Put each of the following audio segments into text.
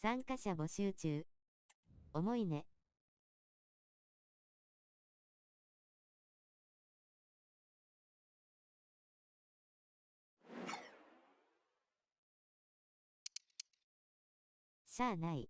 参加者募集中。重いね。しゃあない。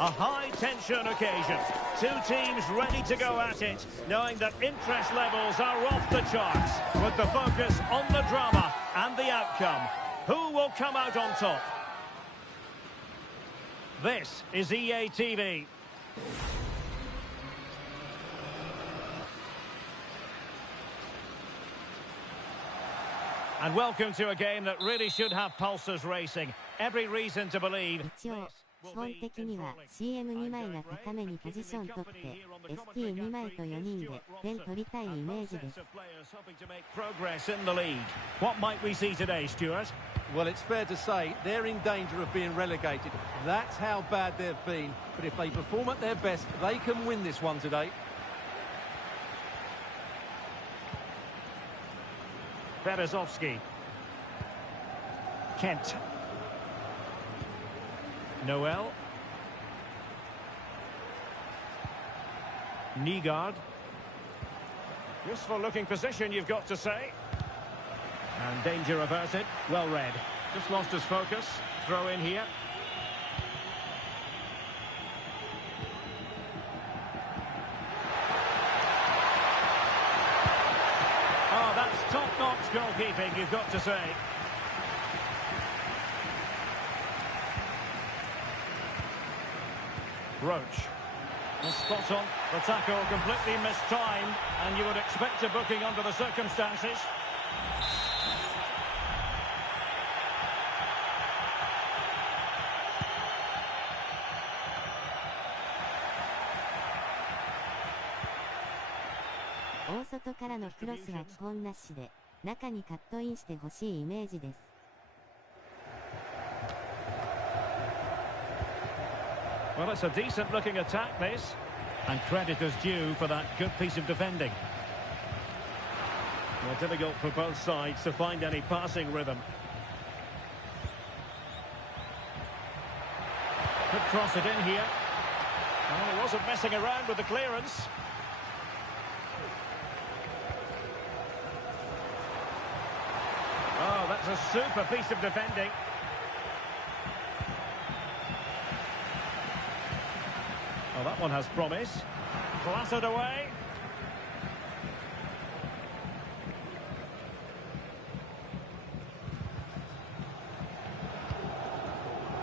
A high-tension occasion. Two teams ready to go at it, knowing that interest levels are off the charts, with the focus on the drama and the outcome. Who will come out on top? This is EA TV. And welcome to a game that really should have pulses racing. Every reason to believe. 基本的には CM2 枚が高めにポジション取って ST2 枚と4人で点取りたいイメージです。What might we see today, Stuart? Well, it's fair to say they're in danger of being relegated. That's how bad they've been. But if they perform at their best, they can win this one today. Berezovsky. Kent. Noel. Nygaard. Useful looking position, you've got to say. And danger averted. Well read. Just lost his focus. Throw in here. That's top-notch goalkeeping, you've got to say. Roach. Well, spot on. The tackle completely mistimed, and you would expect a booking under the circumstances.大外からのクロスは基本なしで、中にカットインしてほしいイメージです。Well, it's a decent-looking attack, this. And credit is due for that good piece of defending. Well, difficult for both sides to find any passing rhythm. Could cross it in here. Well, he wasn't messing around with the clearance. Oh, that's a super piece of defending. Oh, that one has promise. Clattered away.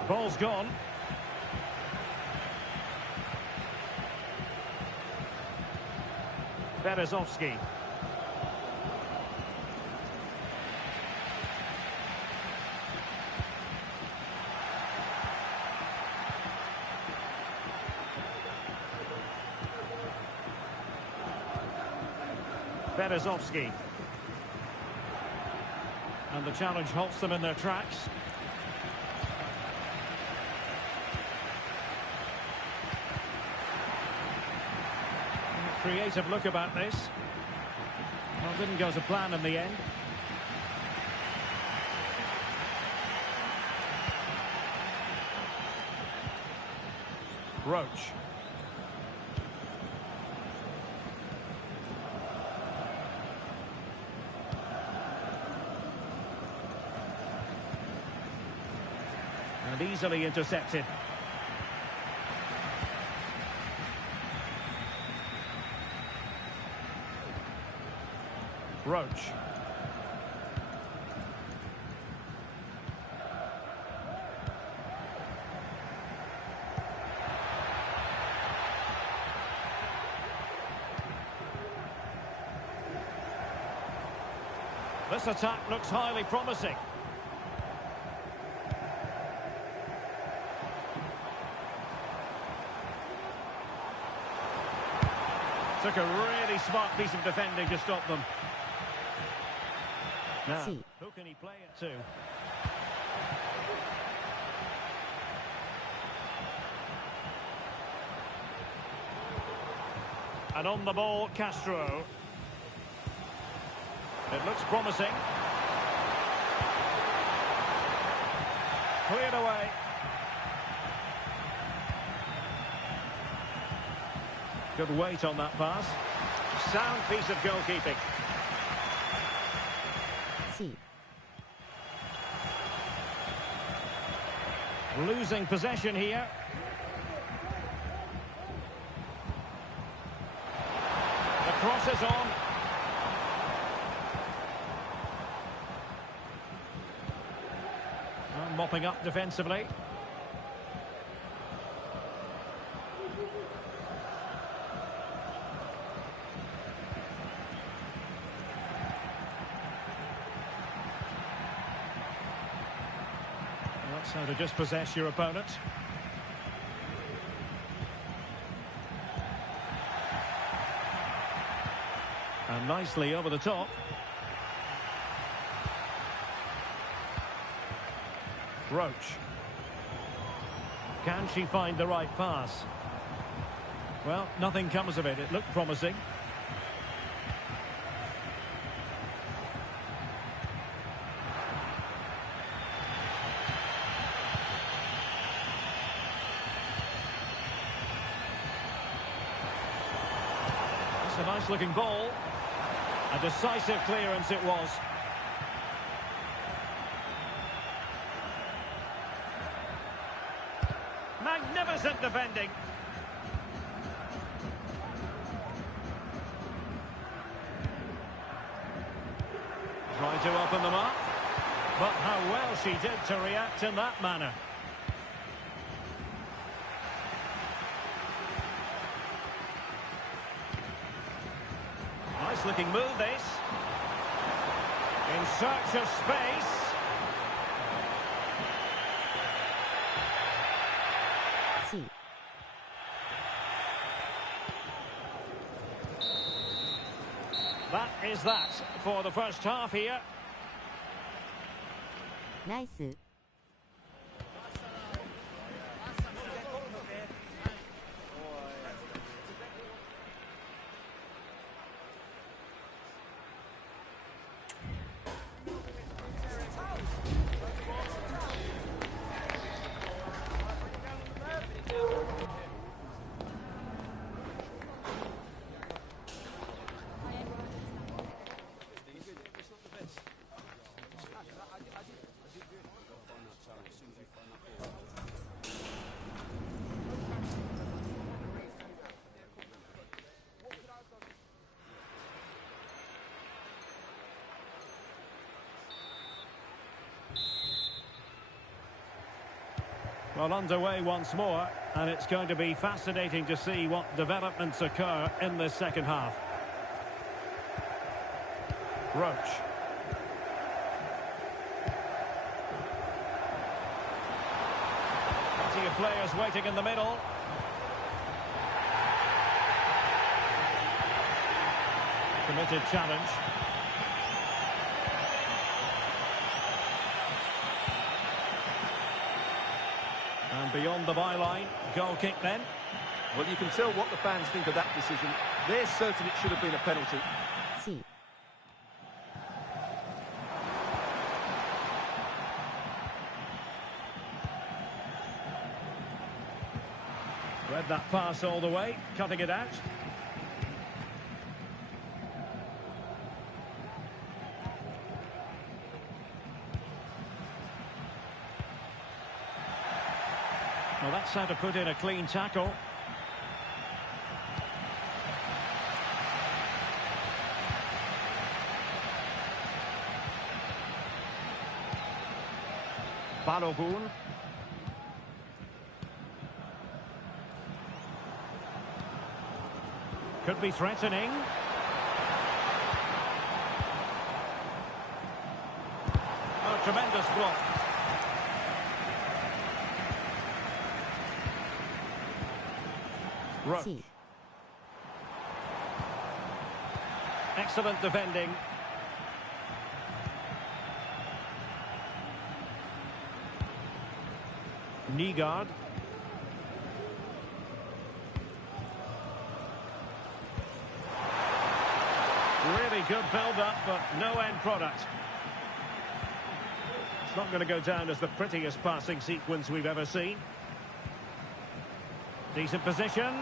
Ball's gone. Berezovsky. Berezovsky. And the challenge halts them in their tracks. Creative look about this. Well, didn't go to plan in the end. Roach. And easily intercepted. Roach. This attack looks highly promising. Took a really smart piece of defending to stop them. Now, who can he play it to? And on the ball, Castro. It looks promising. Cleared away. Good weight on that pass. Sound piece of goalkeeping. Losing possession here. The cross is on. And mopping up defensively. That's how to dispossess your opponent. And nicely over the top. Roach. Can she find the right pass? Well, nothing comes of it. It looked promising. It's a nice-looking ball. A decisive clearance it was. Magnificent defending. Trying to open them up. But how well she did to react in that manner. Nice looking move, this. In search of space. C. That is that for the first half here. ナイス。Well, underway once more, and it's going to be fascinating to see what developments occur in this second half. Roach. Plenty of players waiting in the middle. Committed challenge. And beyond the byline, goal kick then. Well, you can tell what the fans think of that decision. They're certain it should have been a penalty. C. Read that pass all the way, cutting it out. Well, that's how to put in a clean tackle. Balogun. Could be threatening. Oh, tremendous block. Roach. C. Excellent defending. Nygaard. Really good build-up, but no end product. It's not going to go down as the prettiest passing sequence we've ever seen. Decent position.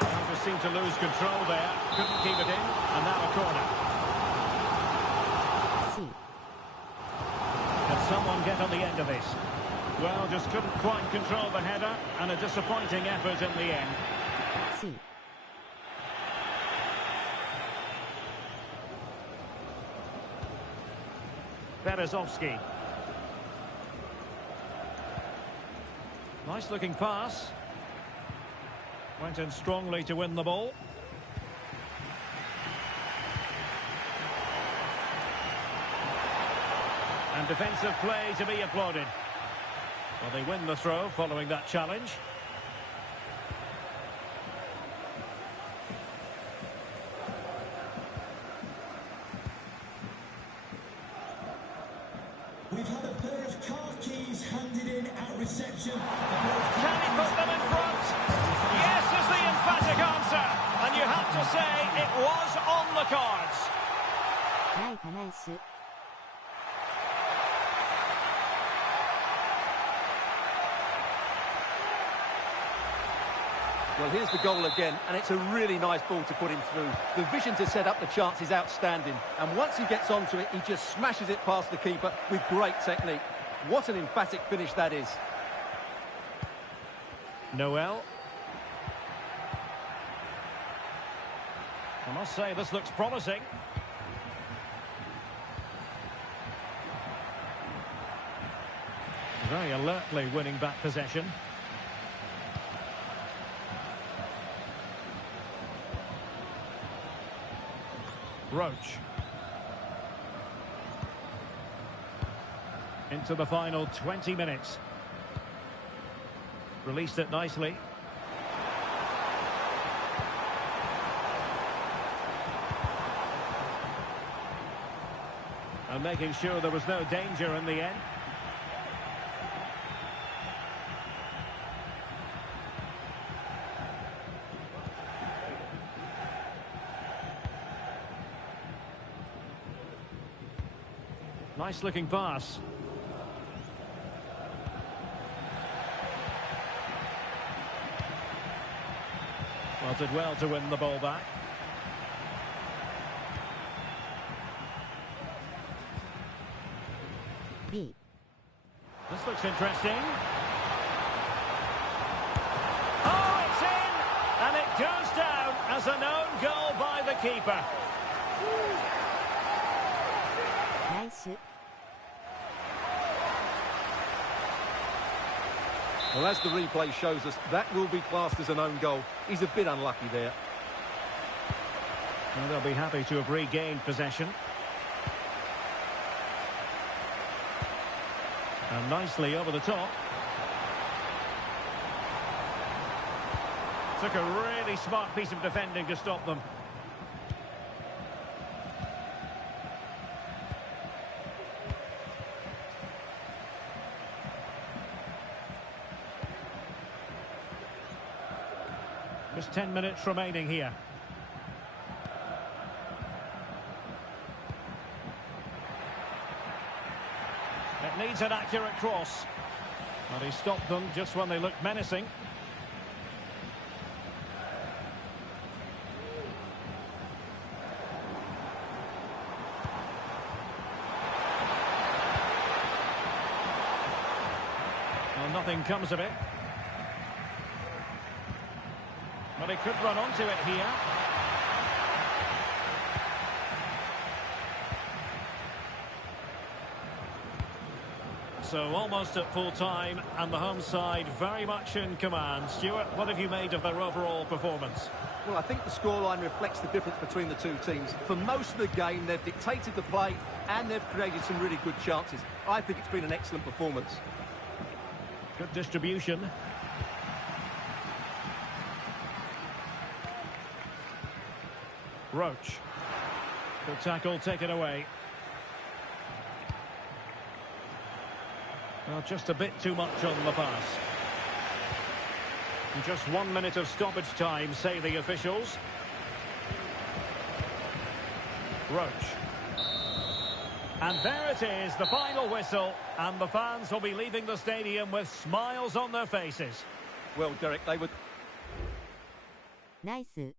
Well, just seemed to lose control there. Couldn't keep it in. And now a corner. C. Can someone get on the end of this? Well, just couldn't quite control the header. And a disappointing effort in the end. C. Berezovsky. Nice looking pass. Went in strongly to win the ball. And defensive play to be applauded. Well, they win the throw following that challenge. We've had a pair of car keys handed in at reception. Can he put them in front? Yes is the emphatic answer. And you have to say it was on the cards. ないかナイス。Well, here's the goal again, and it's a really nice ball to put him through. The vision to set up the chance is outstanding, and once he gets onto it, he just smashes it past the keeper with great technique. What an emphatic finish that is. Noel. I must say, this looks promising. Very alertly winning back possession. Roach. Into the final 20 minutes. Released it nicely. And making sure there was no danger in the end. Nice looking pass. Well, did well to win the ball back. B. This looks interesting. Oh, it's in! And it goes down as an own goal by the keeper. Nice. Well, as the replay shows us, that will be classed as an own goal. He's a bit unlucky there. Well, they'll be happy to have regained possession. And nicely over the top. Took a really smart piece of defending to stop them. Just 10 minutes remaining here. It needs an accurate cross. But he stopped them just when they looked menacing. Well, nothing comes of it. But he could run onto it here. So almost at full time, and the home side very much in command. Stuart, what have you made of their overall performance? Well, I think the scoreline reflects the difference between the two teams. For most of the game, they've dictated the play and they've created some really good chances. I think it's been an excellent performance. Good distribution. Roach. Good tackle, taken away. Well, just a bit too much on the pass. And just 1 minute of stoppage time, say the officials. Roach. And there it is, the final whistle. And the fans will be leaving the stadium with smiles on their faces. Well, Derek, they were... Nice.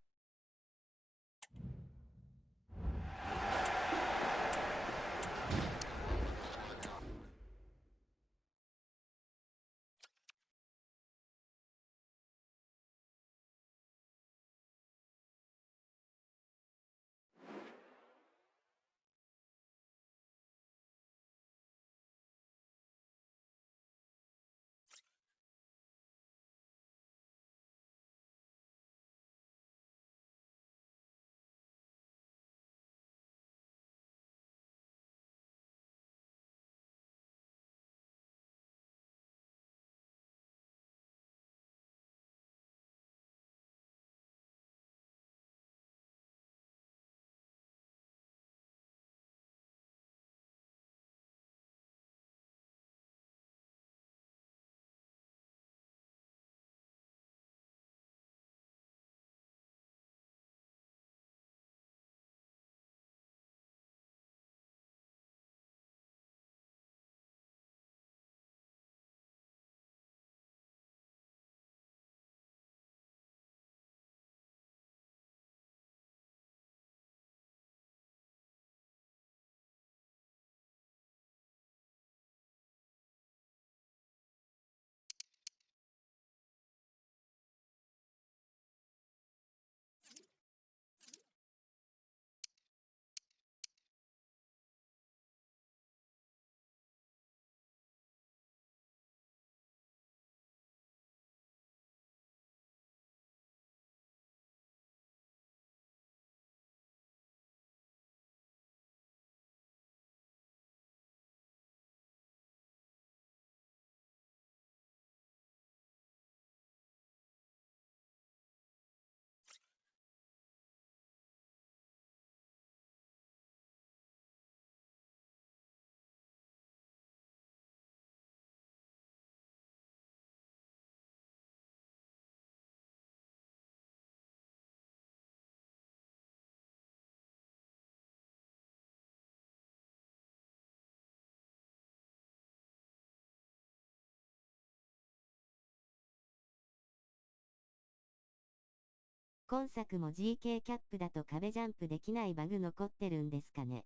今作も GK キャップだと壁ジャンプできないバグ残ってるんですかね。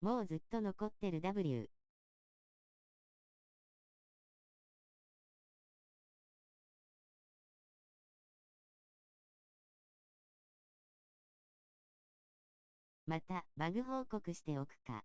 もうずっと残ってる W。また、バグ報告しておくか。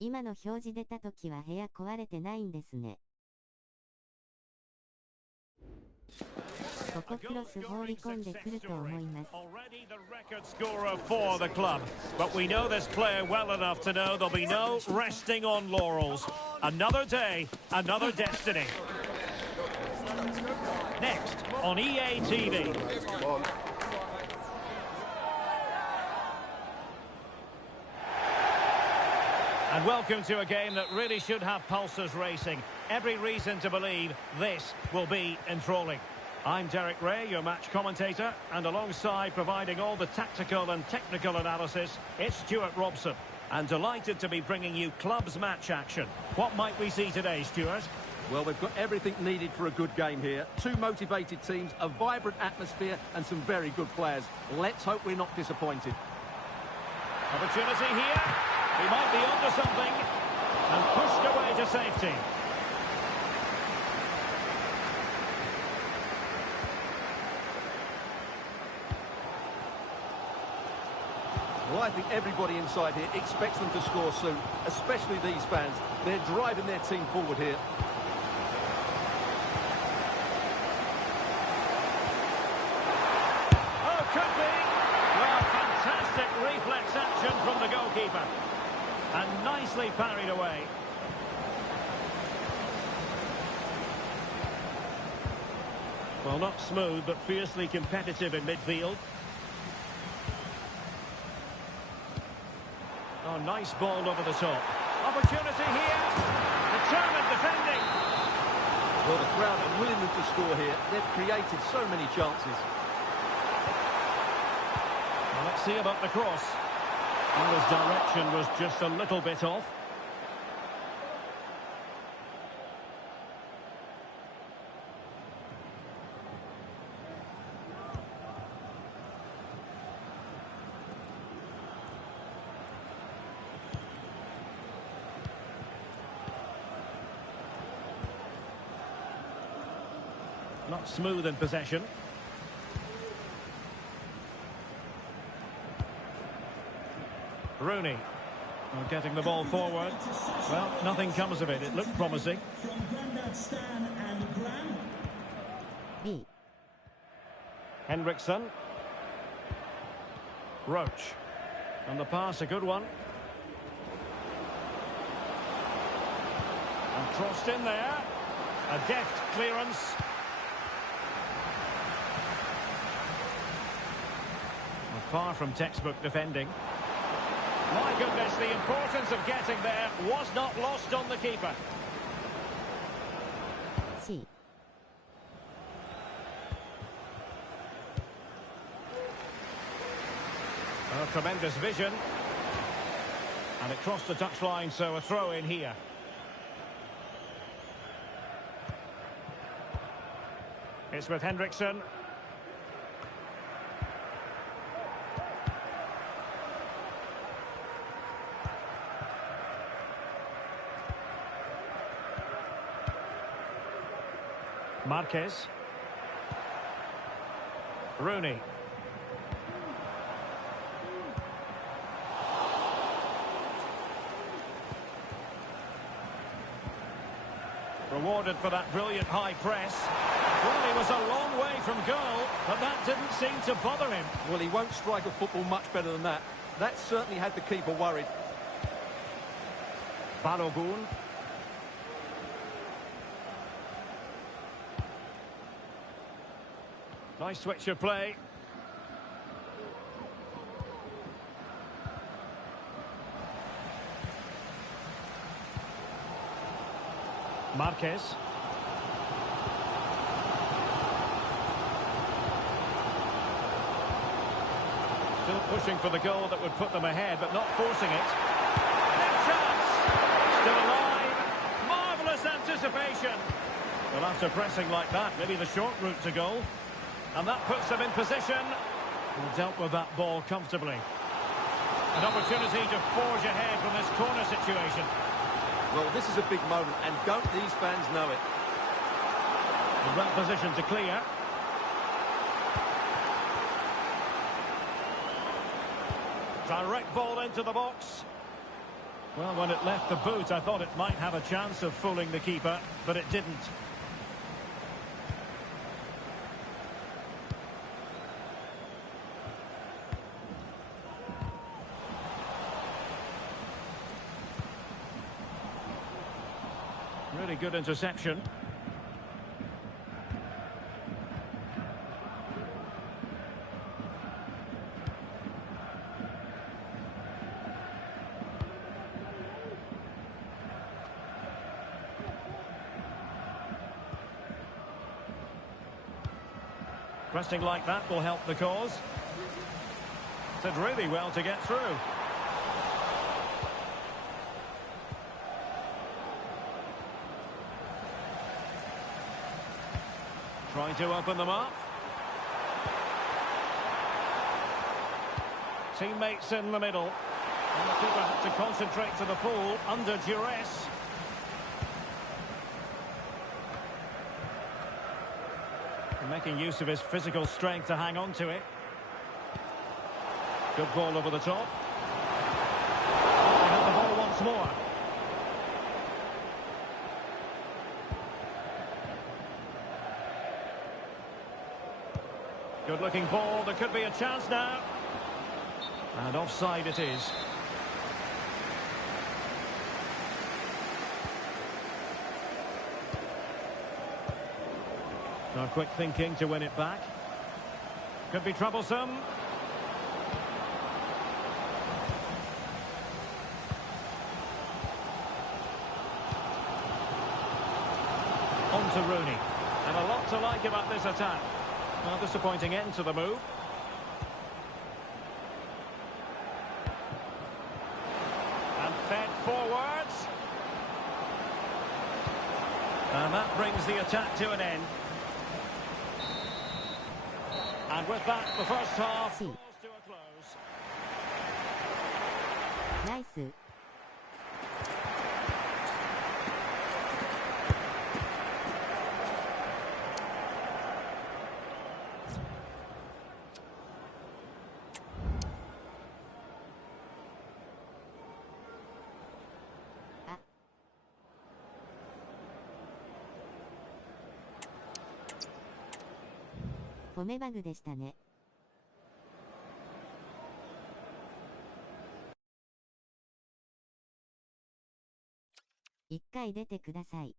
今の表示出たときは部屋壊れてないんですね。ここクロス放り込んでくると思います。Already the record scorer for the club, but we know this player well enough to know there'll be no resting on laurels. Another day, another destiny. Next on EA TV. And welcome to a game that really should have pulses racing. Every reason to believe this will be enthralling. I'm Derek Ray, your match commentator, and alongside providing all the tactical and technical analysis, it's Stuart Robson. And delighted to be bringing you clubs match action. What might we see today, Stuart? Well, we've got everything needed for a good game here. Two motivated teams, a vibrant atmosphere, and some very good players. Let's hope we're not disappointed. Opportunity here. He might be onto something. And pushed away to safety. Well, I think everybody inside here expects them to score soon, especially these fans. They're driving their team forward here. Oh, could be. Well, fantastic reflex action from the goalkeeper. And nicely parried away. Well, not smooth, but fiercely competitive in midfield. Oh, nice ball over the top. Opportunity here. Determined defending. Well, the crowd are willing them to score here. They've created so many chances. Well, let's see about the cross. Well, his direction was just a little bit off. Not smooth in possession. Rooney. Well, getting the ball forward. Well, nothing comes of it. It looked promising. From Grandad Stan and Gran. B. Henriksen. Roach. And the pass, a good one. And crossed in there. A deft clearance. Far from textbook defending. My goodness, the importance of getting there was not lost on the keeper. C. Oh, tremendous vision. And it crossed the touchline, so a throw in here. It's with Henriksen. Marquez. Rooney. Rewarded for that brilliant high press. Well, he was a long way from goal, but that didn't seem to bother him. Well, he won't strike a football much better than that. That certainly had the keeper worried. Balogun. Nice switch of play. Marquez. Still pushing for the goal that would put them ahead, but not forcing it. Big chance. Still alive. Marvellous anticipation. Well, after pressing like that, maybe the short route to goal. And that puts them in position. And dealt with that ball comfortably. An opportunity to forge ahead from this corner situation. Well, this is a big moment, and don't these fans know it? In that position to clear. Direct ball into the box. Well, when it left the boot, I thought it might have a chance of fooling the keeper, but it didn't. Really good interception. Pressing like that will help the cause. Did really well to get through. Trying to open them up. Teammates in the middle. And the keeper had to concentrate to the full under duress. Making use of his physical strength to hang on to it. Good ball over the top. They have the ball once more. Good looking ball. There could be a chance now. And offside it is. Now quick thinking to win it back. Could be troublesome. On to Rooney. And a lot to like about this attack. A disappointing end to the move. And fed forwards. And that brings the attack to an end. And with that, the first half draws to a close. Nice. Ah. 米バグでしたね。一回出てください。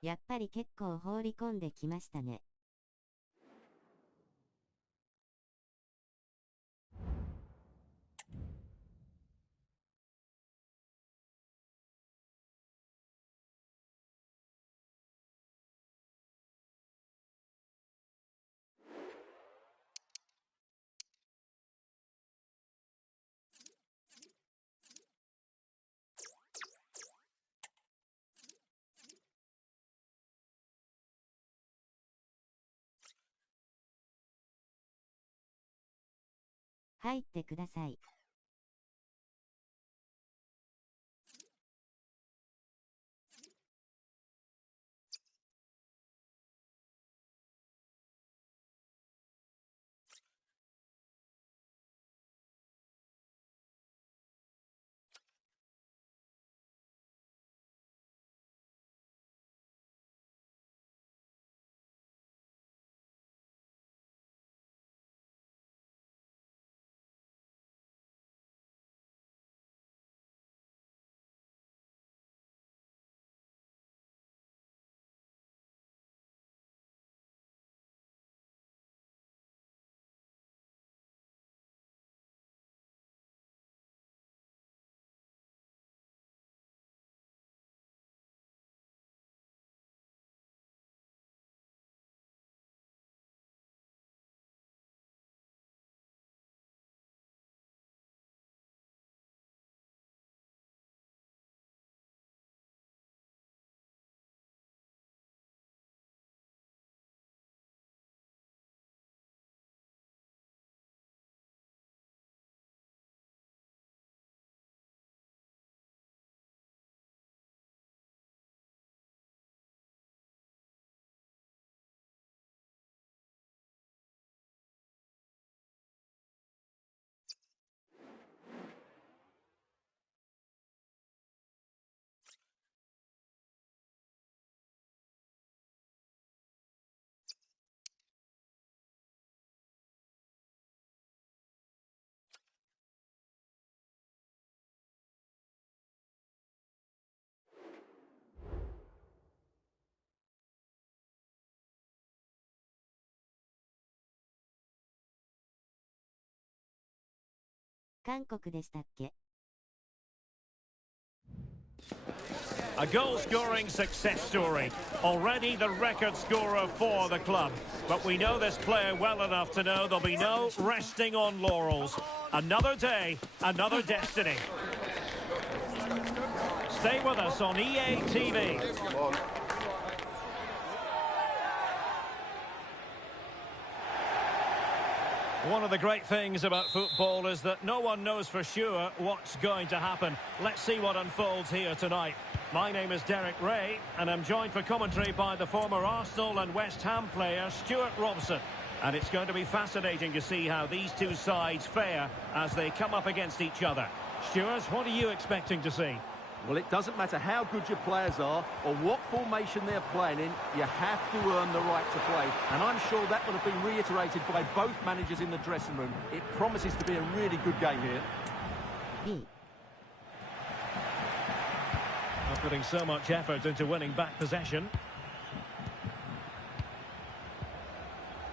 やっぱり結構放り込んできましたね。入ってください。韓国でしたっけ。A goal-scoring success story. Already the record scorer for the club. But we know this player well enough to know there'll be no resting on laurels. Another day, another destiny. Stay with us on EA TV. One of the great things about football is that no one knows for sure what's going to happen. Let's see what unfolds here tonight. My name is Derek Ray, and I'm joined for commentary by the former Arsenal and West Ham player Stuart Robson. And it's going to be fascinating to see how these two sides fare as they come up against each other. Stuart, what are you expecting to see? Well, it doesn't matter how good your players are or what formation they're playing in, you have to earn the right to play. And I'm sure that would have been reiterated by both managers in the dressing room. It promises to be a really good game here. Not putting so much effort into winning back possession.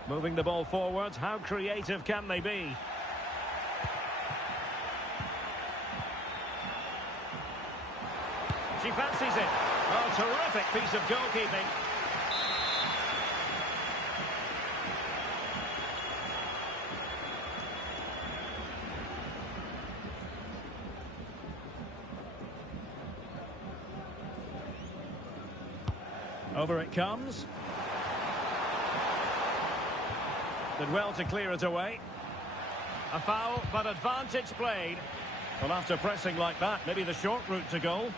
Moving the ball forward, how creative can they be? She fancies it. Oh, terrific piece of goalkeeping. Over it comes. Did well to clear it away. A foul, but advantage played. Well, after pressing like that, maybe the short route to goal.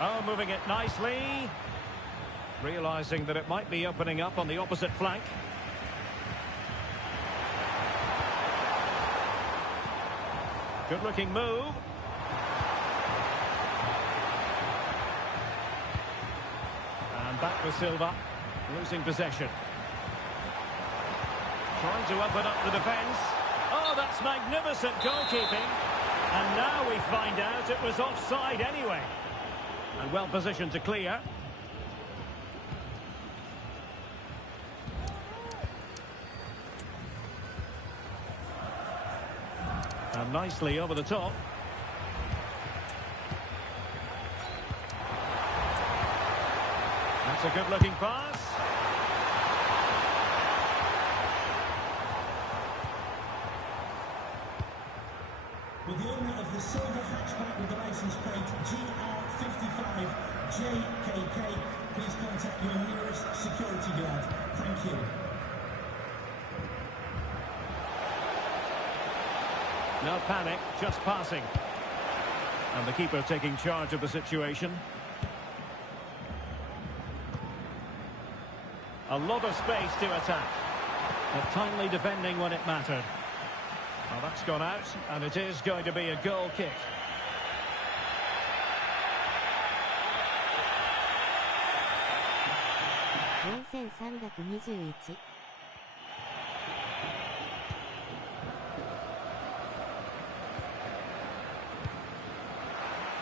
Oh, moving it nicely. Realising that it might be opening up on the opposite flank. Good-looking move. And back with Silva, losing possession. Trying to open up the defence. Oh, that's magnificent goalkeeping. And now we find out it was offside anyway. And well positioned to clear. And nicely over the top. That's a good-looking pass. With the owner of the silver hatchback with the license plate GR55 JKK, please contact your nearest security guard. Thank you. No panic, just passing. And the keeper taking charge of the situation. A lot of space to attack. But timely defending when it mattered. Well, that's gone out, and it is going to be a goal kick.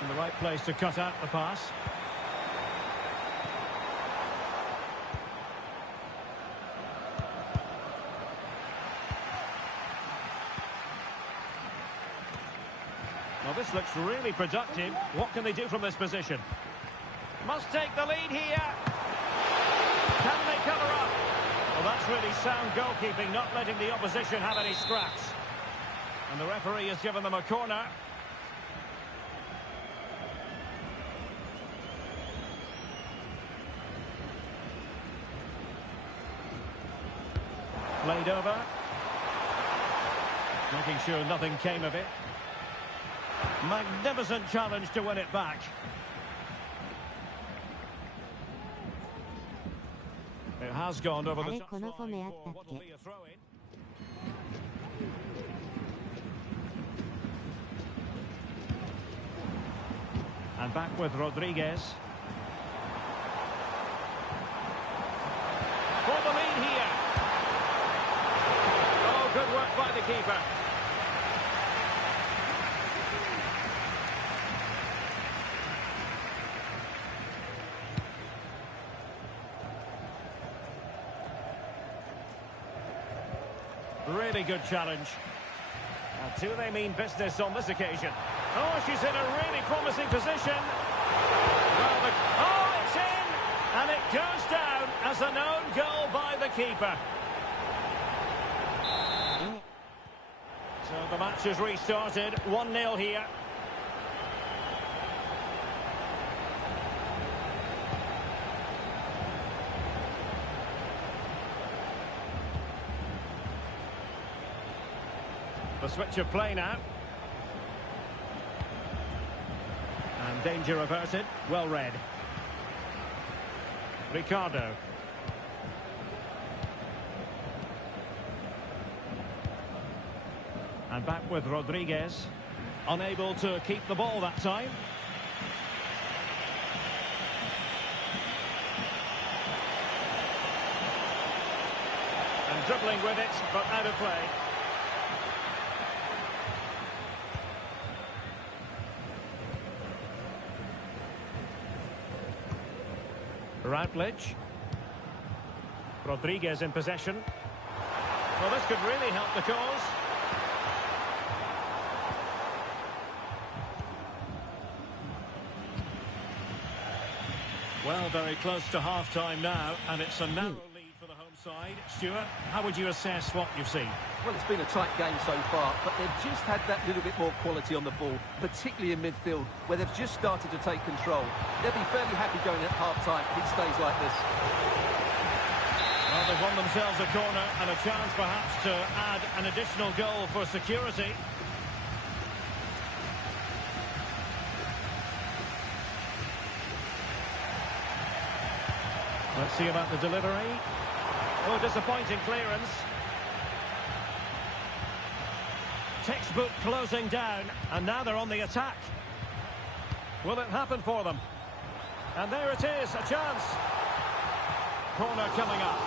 In the right place to cut out the pass. Well, this looks really productive. What can they do from this position? Must take the lead here. Can they cover up? Well, that's really sound goalkeeping, not letting the opposition have any scraps. And the referee has given them a corner. Played over. Making sure nothing came of it. Magnificent challenge to win it back. It has gone over the top line. What will be a throw-in? And back with Rodriguez. For the lead here. Oh, good work by the keeper. Really good challenge. Do they mean business on this occasion? Oh, she's in a really promising position. Well, oh, it's in! And it goes down as an own goal by the keeper. So the match has restarted. 1-0 here. The switch of play now. And danger averted. Well read. Ricardo. And back with Rodriguez. Unable to keep the ball that time. And dribbling with it, but out of play. Routledge. Rodriguez in possession. Well, this could really help the cause. Well, very close to half-time now, and it's a narrow lead for the home side. Stuart, how would you assess what you've seen? Well, it's been a tight game so far, but they've just had that little bit more quality on the ball, particularly in midfield, where they've just started to take control. They'll be fairly happy going at half-time if it stays like this. Well, they've won themselves a corner and a chance perhaps to add an additional goal for security. Let's see about the delivery. Oh, disappointing clearance. Textbook closing down, and now they're on the attack. Will it happen for them? And there it is, a chance. Corner coming up.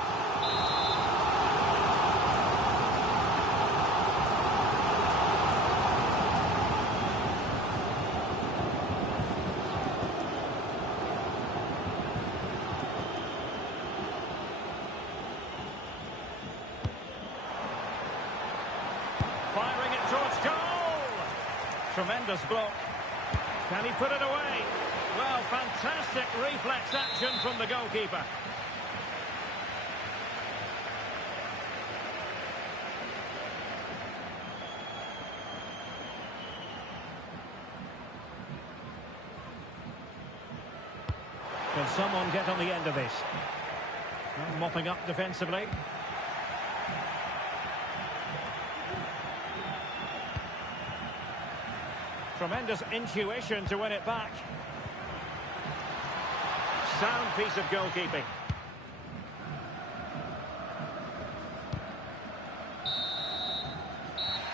Firing it towards goal. Tremendous block. Can he put it away? Well, fantastic reflex action from the goalkeeper. Can someone get on the end of this? Mopping up defensively. Tremendous intuition to win it back. Sound piece of goalkeeping.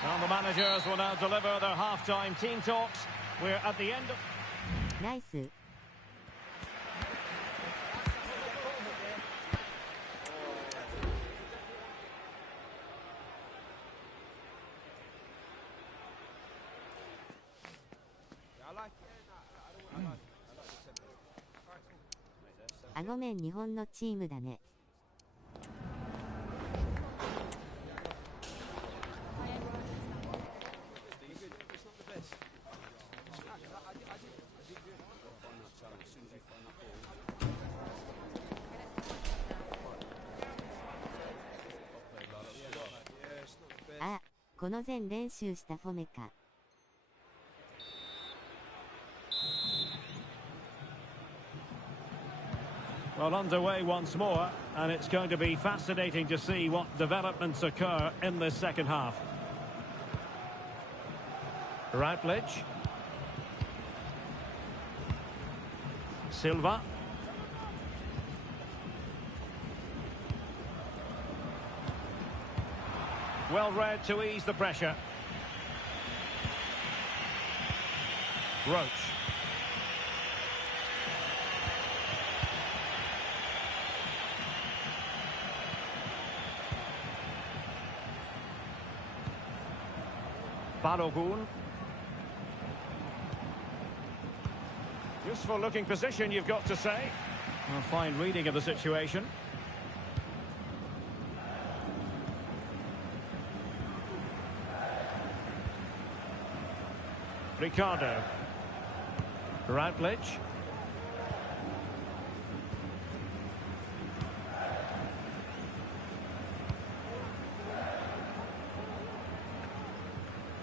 Well, the managers will now deliver their half-time team talks. We're at the end of... Nice.あ、ごめん、日本のチームだね。あ、この前練習したフォメか。Well, underway once more, and it's going to be fascinating to see what developments occur in this second half. Routledge. Silva. Well read to ease the pressure. Roach. Balogun. Useful looking position, you've got to say. A fine reading of the situation. Ricardo. Routledge.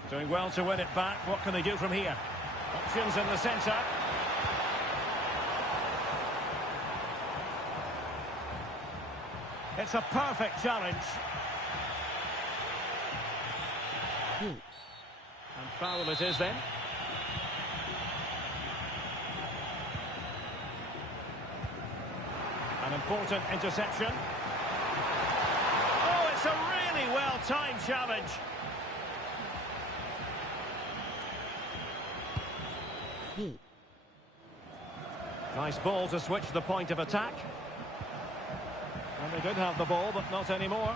Doing well to win it back. What can they do from here? Options in the centre. It's a perfect challenge. And foul it is then. An important interception. Oh, it's a really well-timed challenge. Nice ball to switch the point of attack. And they did have the ball, but not anymore.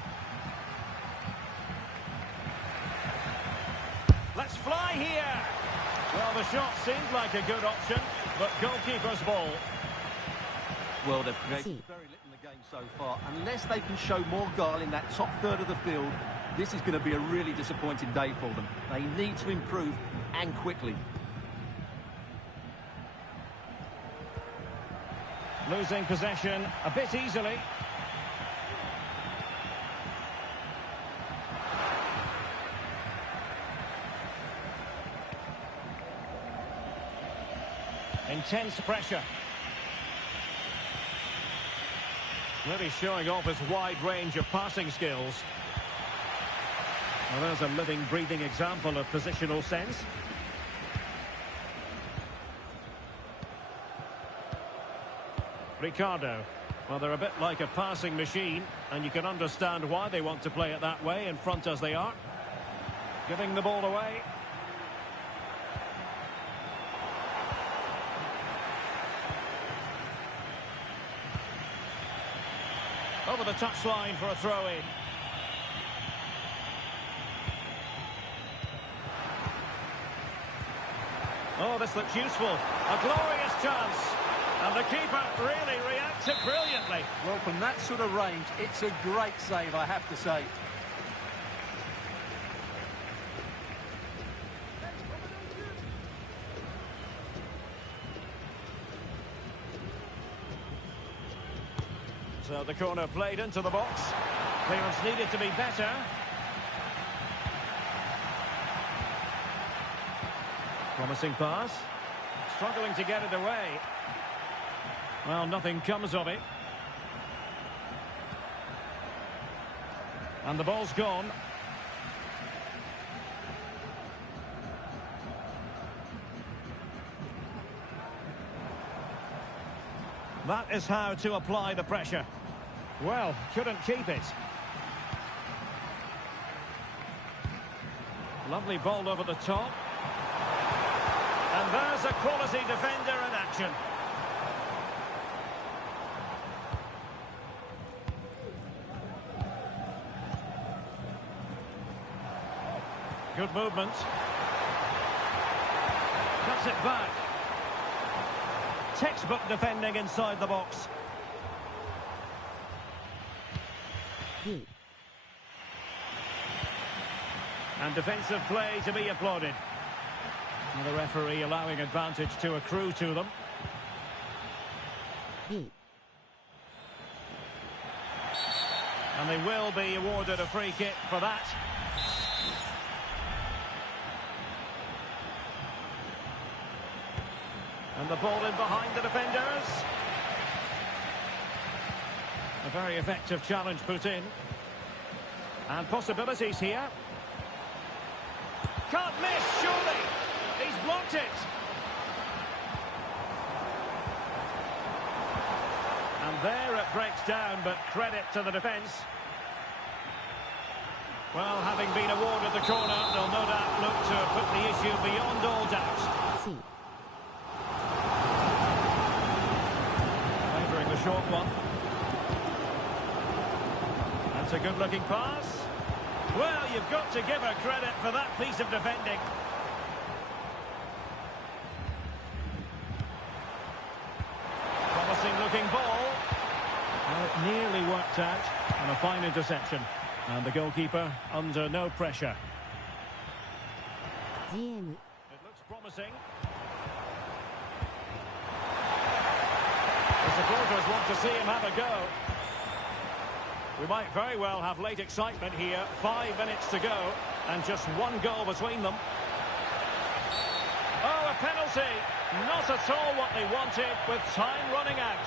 Let's fly here. Well, the shot seemed like a good option, but goalkeeper's ball. Well, they've created very little in the game so far. Unless they can show more guile in that top third of the field, this is going to be a really disappointing day for them. They need to improve, and quickly. Losing possession a bit easily. Intense pressure. Really showing off his wide range of passing skills. Well, there's a living, breathing example of positional sense. Ricardo. Well, they're a bit like a passing machine, and you can understand why they want to play it that way, in front as they are. Giving the ball away. Over the touchline for a throw-in. Oh, this looks useful. A glorious chance. And the keeper really reacted brilliantly. Well, from that sort of range, it's a great save, I have to say. So the corner played into the box. Clearance needed to be better. Promising pass. Struggling to get it away. Well, nothing comes of it. And the ball's gone. That is how to apply the pressure. Well, couldn't keep it. Lovely ball over the top. And there's a quality defender in action. Good movement. Cuts it back. Textbook defending inside the box. And defensive play to be applauded. And the referee allowing advantage to accrue to them. And they will be awarded a free kick for that. And the ball in behind the defenders. A very effective challenge put in. And possibilities here. Can't miss, surely. He's blocked it. And there it breaks down, but credit to the defence. Well, having been awarded the corner, they'll no doubt look to put the issue beyond all doubt. Favouring the short one. That's a good-looking pass. Well, you've got to give her credit for that piece of defending. Promising-looking ball. Well, it nearly worked out, and a fine interception. And the goalkeeper under no pressure. GM. It looks promising. promising. The supporters want to see him have a go. We might very well have late excitement here. 5 minutes to go, and just one goal between them. Oh, a penalty! Not at all what they wanted, with time running out.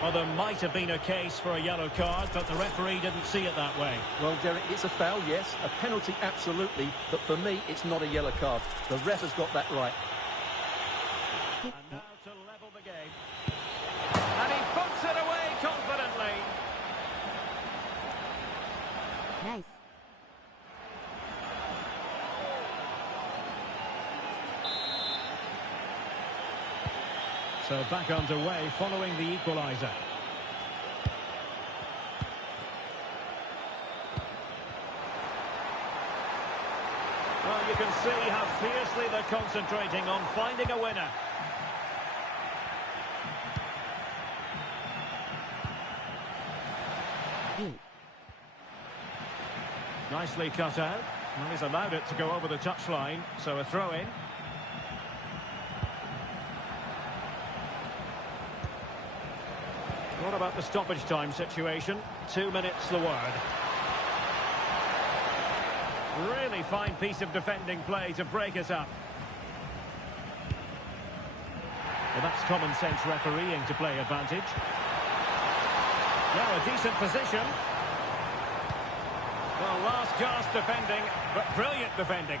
Well, there might have been a case for a yellow card, but the referee didn't see it that way. Well, Derek, it's a foul, yes. A penalty, absolutely. But for me, it's not a yellow card. The ref has got that right. And now to level the game. And he puts it away confidently. Nice. So back underway following the equaliser. Well, you can see how fiercely they're concentrating on finding a winner. Nicely cut out. Well, he's allowed it to go over the touchline, so a throw-in. What about the stoppage time situation? 2 minutes the word. Really fine piece of defending play to break it up. Well, that's common sense refereeing to play advantage. Now a decent position. Well, last gasp defending, but brilliant defending.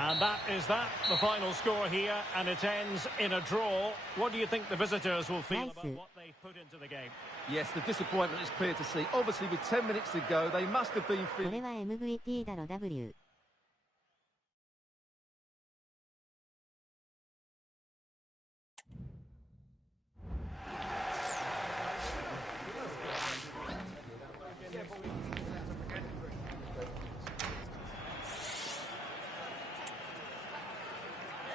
And that is that, the final score here, and it ends in a draw. What do you think the visitors will feel about what they put into the game? Yes, the disappointment is clear to see. Obviously, with 10 minutes to go, they must have been これ feeling... は MVP だろ W。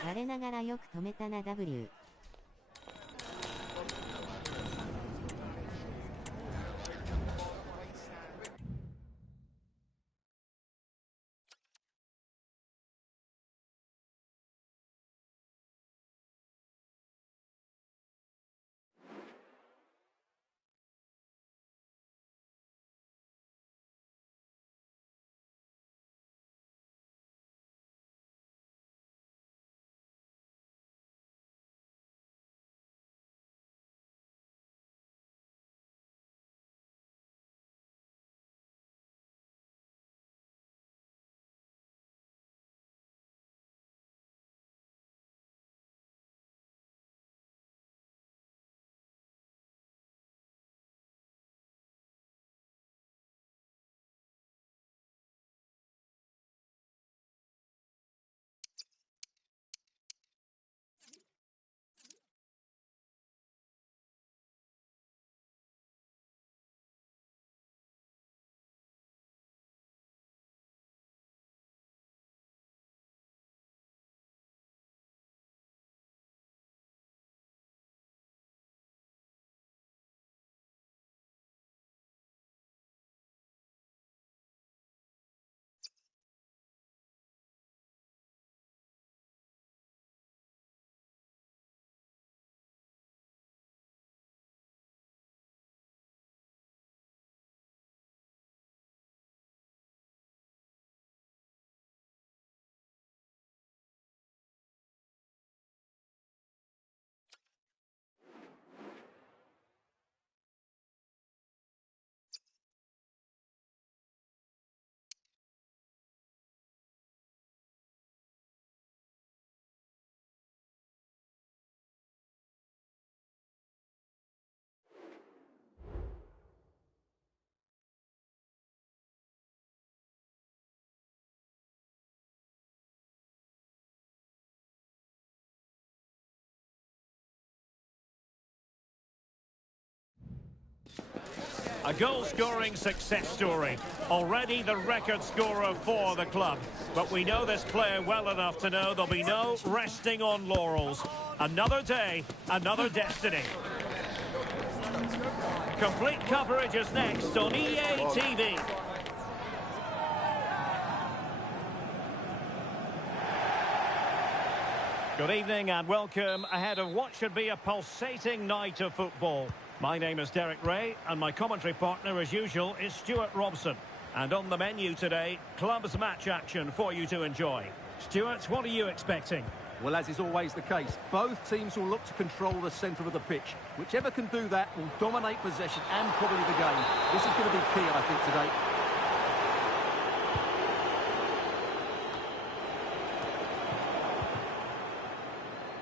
我ながらよく止めたな W。A goal-scoring success story. Already the record scorer for the club. But we know this player well enough to know there'll be no resting on laurels. Another day, another destiny. Complete coverage is next on EA TV. Good evening and welcome ahead of what should be a pulsating night of football. My name is Derek Ray and my commentary partner as usual is Stuart Robson. And on the menu today, clubs match action for you to enjoy. Stuart, what are you expecting? Well, as is always the case, both teams will look to control the centre of the pitch. Whichever can do that will dominate possession and probably the game. This is going to be key, I think, today.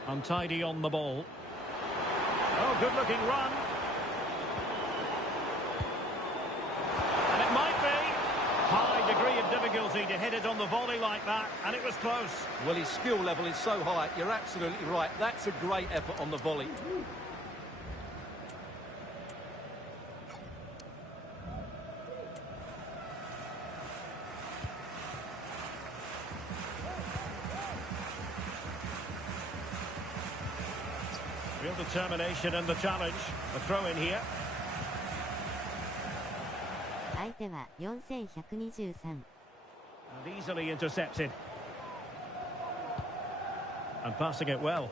Untidy on the ball. Oh, good-looking run. And it might be. High degree of difficulty to hit it on the volley like that, and it was close. Well, his skill level is so high, you're absolutely right. That's a great effort on the volley. Real determination in the challenge. A throw in here. 相手は4123。 And easily intercepted. And passing it well.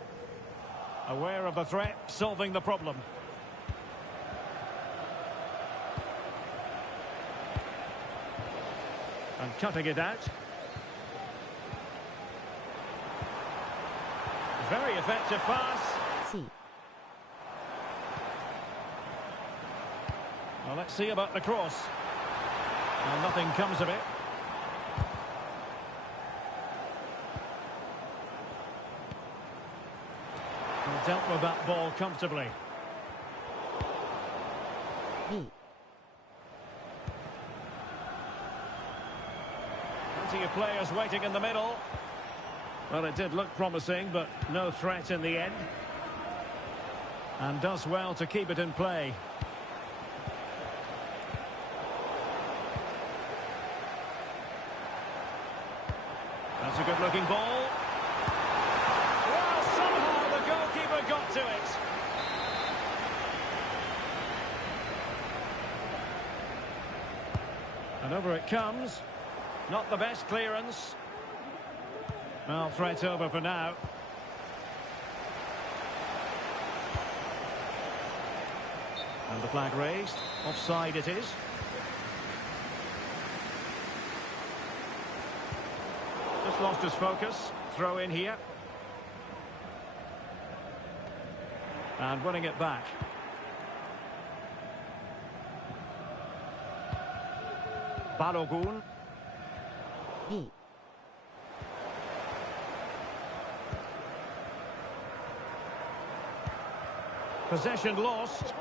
Aware of the threat, solving the problem. And cutting it out. Very effective pass. C. Well, let's see about the cross. Well, nothing comes of it. Well, dealt with that ball comfortably. B. Plenty of players waiting in the middle. Well, it did look promising, but no threat in the end. And does well to keep it in play. That's a good-looking ball. Well, somehow the goalkeeper got to it. And over it comes. Not the best clearance. Well, threat over for now. And the flag raised. Offside it is. Just lost his focus. Throw in here. And winning it back. Balogun. B. Possession lost.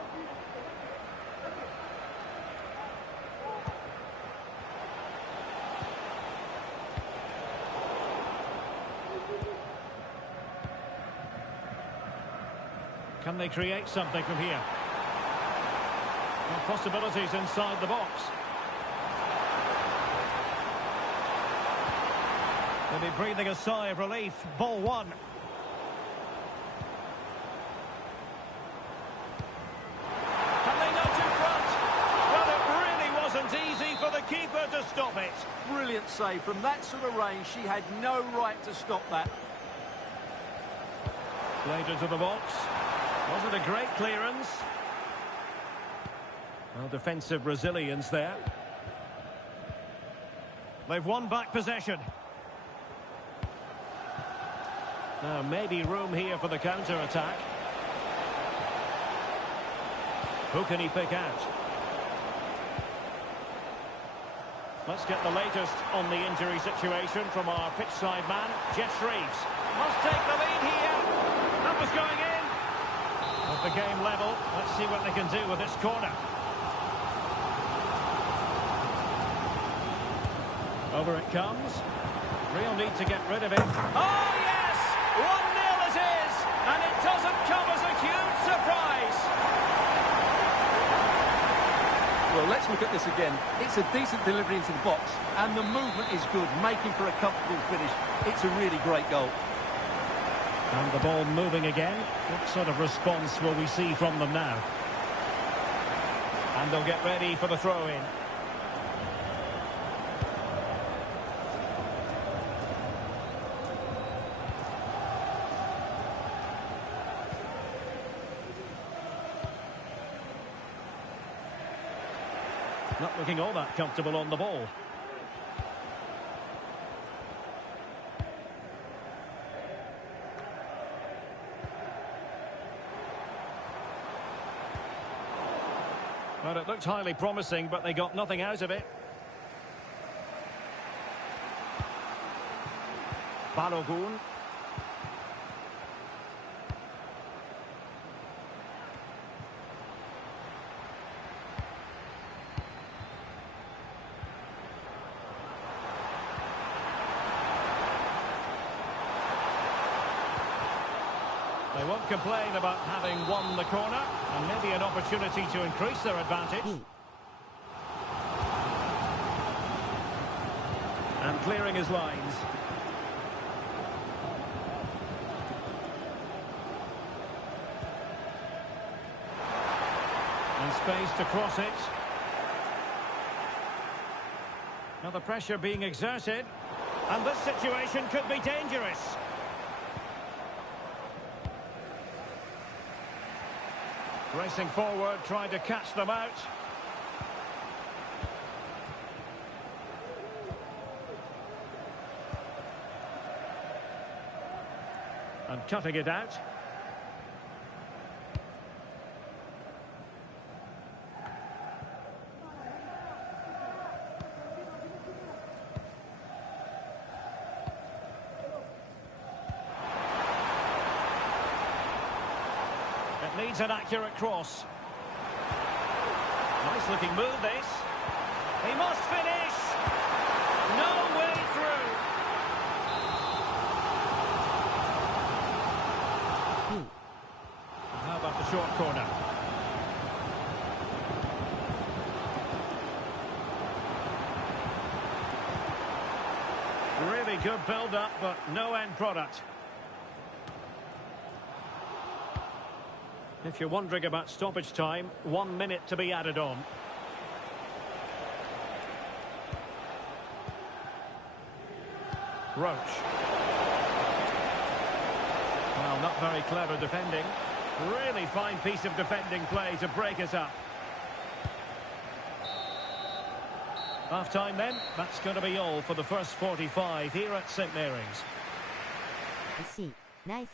Can they create something from here? Well, possibilities inside the box. They'll be breathing a sigh of relief. Ball one. Can they nudge in front? Well, it really wasn't easy for the keeper to stop it. Brilliant save. From that sort of range, she had no right to stop that. Played into the box. Wasn't a great clearance. Well, defensive resilience there. They've won back possession. Now, maybe room here for the counter-attack. Who can he pick out? Let's get the latest on the injury situation from our pitch-side man, Jeff Shreves. Must take the lead here. That was going in. With the game level, let's see what they can do with this corner. Over it comes. Real need to get rid of it. Oh, yes! 1-0 it is! And it doesn't come as a huge surprise. Well, let's look at this again. It's a decent delivery into the box, and the movement is good, making for a comfortable finish. It's a really great goal. And the ball moving again. What sort of response will we see from them now? And they'll get ready for the throw-in. Not looking all that comfortable on the ball. Well, it looked highly promising, but they got nothing out of it. Balogun. They won't complain about having won the corner, and maybe an opportunity to increase their advantage. And clearing his lines. And space to cross it. Now the pressure being exerted, and this situation could be dangerous. Racing forward, trying to catch them out. And cutting it out. Needs an accurate cross. Nice looking move this. He must finish. No way through. And how about the short corner? Really good build-up, but no end product. If you're wondering about stoppage time, 1 minute to be added on. Roach. Well, not very clever defending. Really fine piece of defending play to break us up. Half time then. That's going to be all for the first 45 here at St Mary's. Nice.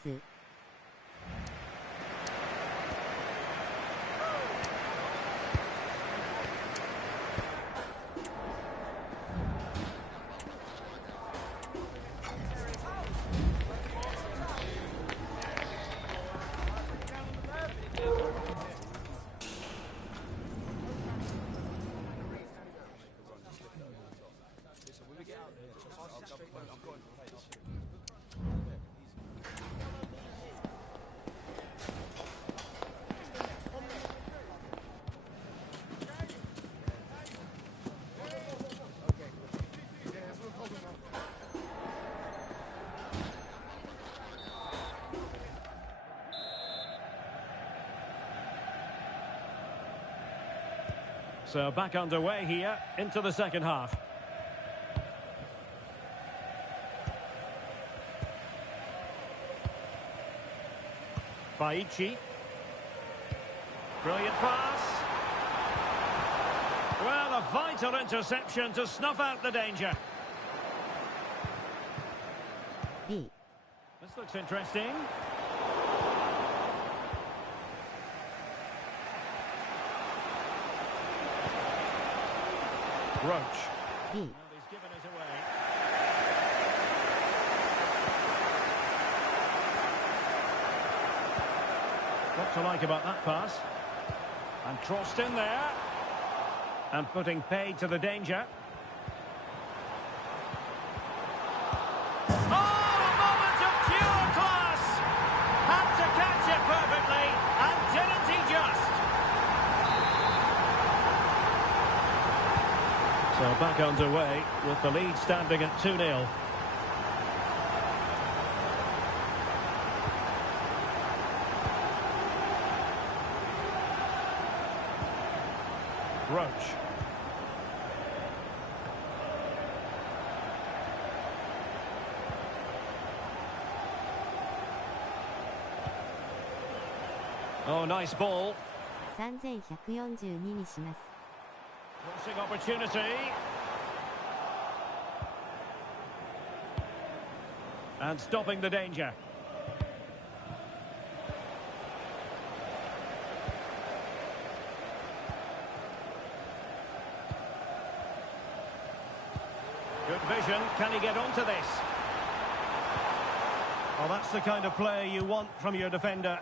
So back underway here into the second half. Baichi. Brilliant pass. Well, a vital interception to snuff out the danger. B. This looks interesting. Roach. B. And he's given it away. What to like about that pass? And crossed in there. And putting paid to the danger. Oh, a moment of pure class! Had to catch it perfectly, and didn't he just? So back underway with the lead standing at 2-0. Roach. Oh, nice ball. 3142にします。Crossing opportunity. And stopping the danger. Good vision. Can he get onto this? Well, that's the kind of play you want from your defender.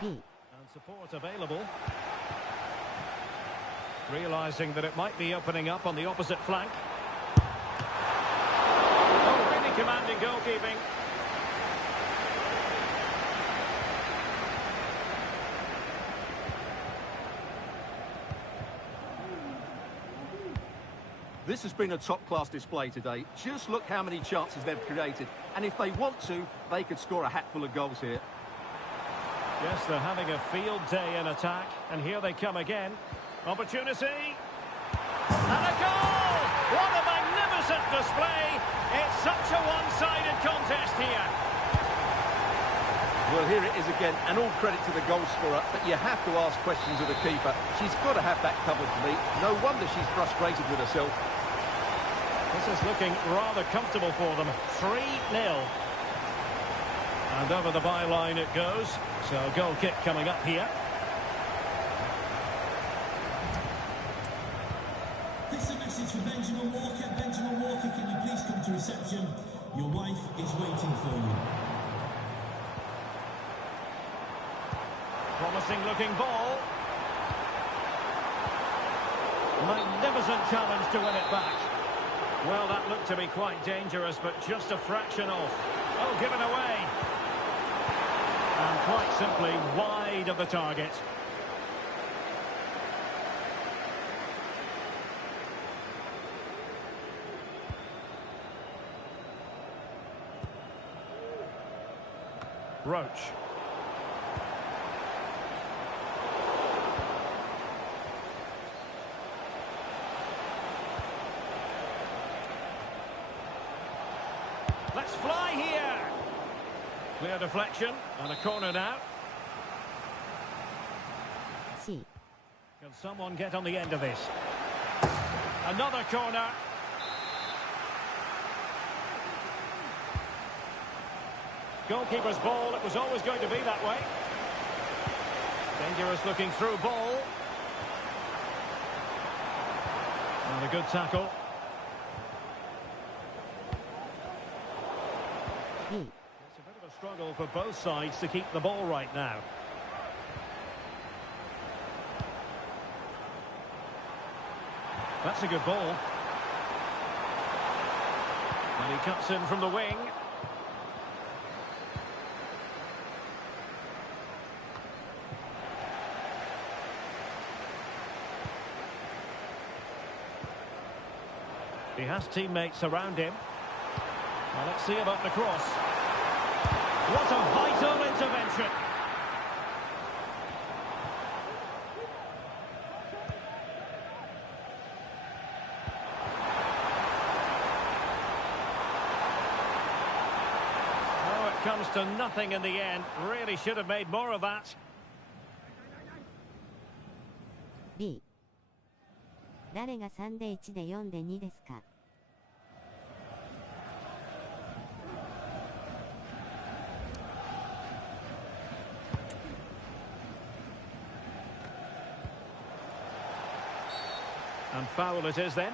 And support available. Realising that it might be opening up on the opposite flank. Oh, really commanding goalkeeping. This has been a top-class display today. Just look how many chances they've created. And if they want to, they could score a hatful of goals here. Yes, they're having a field day in attack. And here they come again. Opportunity. And a goal! What a magnificent display. It's such a one-sided contest here. Well, here it is again, and all credit to the goal scorer, but you have to ask questions of the keeper. She's got to have that covered for me. No wonder she's frustrated with herself. This is looking rather comfortable for them. 3-0. And over the byline it goes. So goal kick coming up here. This is a message for Benjamin Walker. Benjamin Walker, can you please come to reception? Your wife is waiting for you. Promising looking ball. Magnificent challenge to win it back. Well, that looked to be quite dangerous, but just a fraction off. Oh, given away. And quite simply wide of the target. Roach. Let's fly here. Clear deflection and a corner now. C. Can someone get on the end of this? Another corner. Goalkeeper's ball. It was always going to be that way. Dangerous looking through ball. And a good tackle. E. It's a bit of a struggle for both sides to keep the ball right now. That's a good ball. And he cuts in from the wing. He has teammates around him. Well, let's see about the cross. What a vital intervention. Oh, it comes to nothing in the end. Really should have made more of that. B. 誰が3で1で4で2ですか? And foul it is then.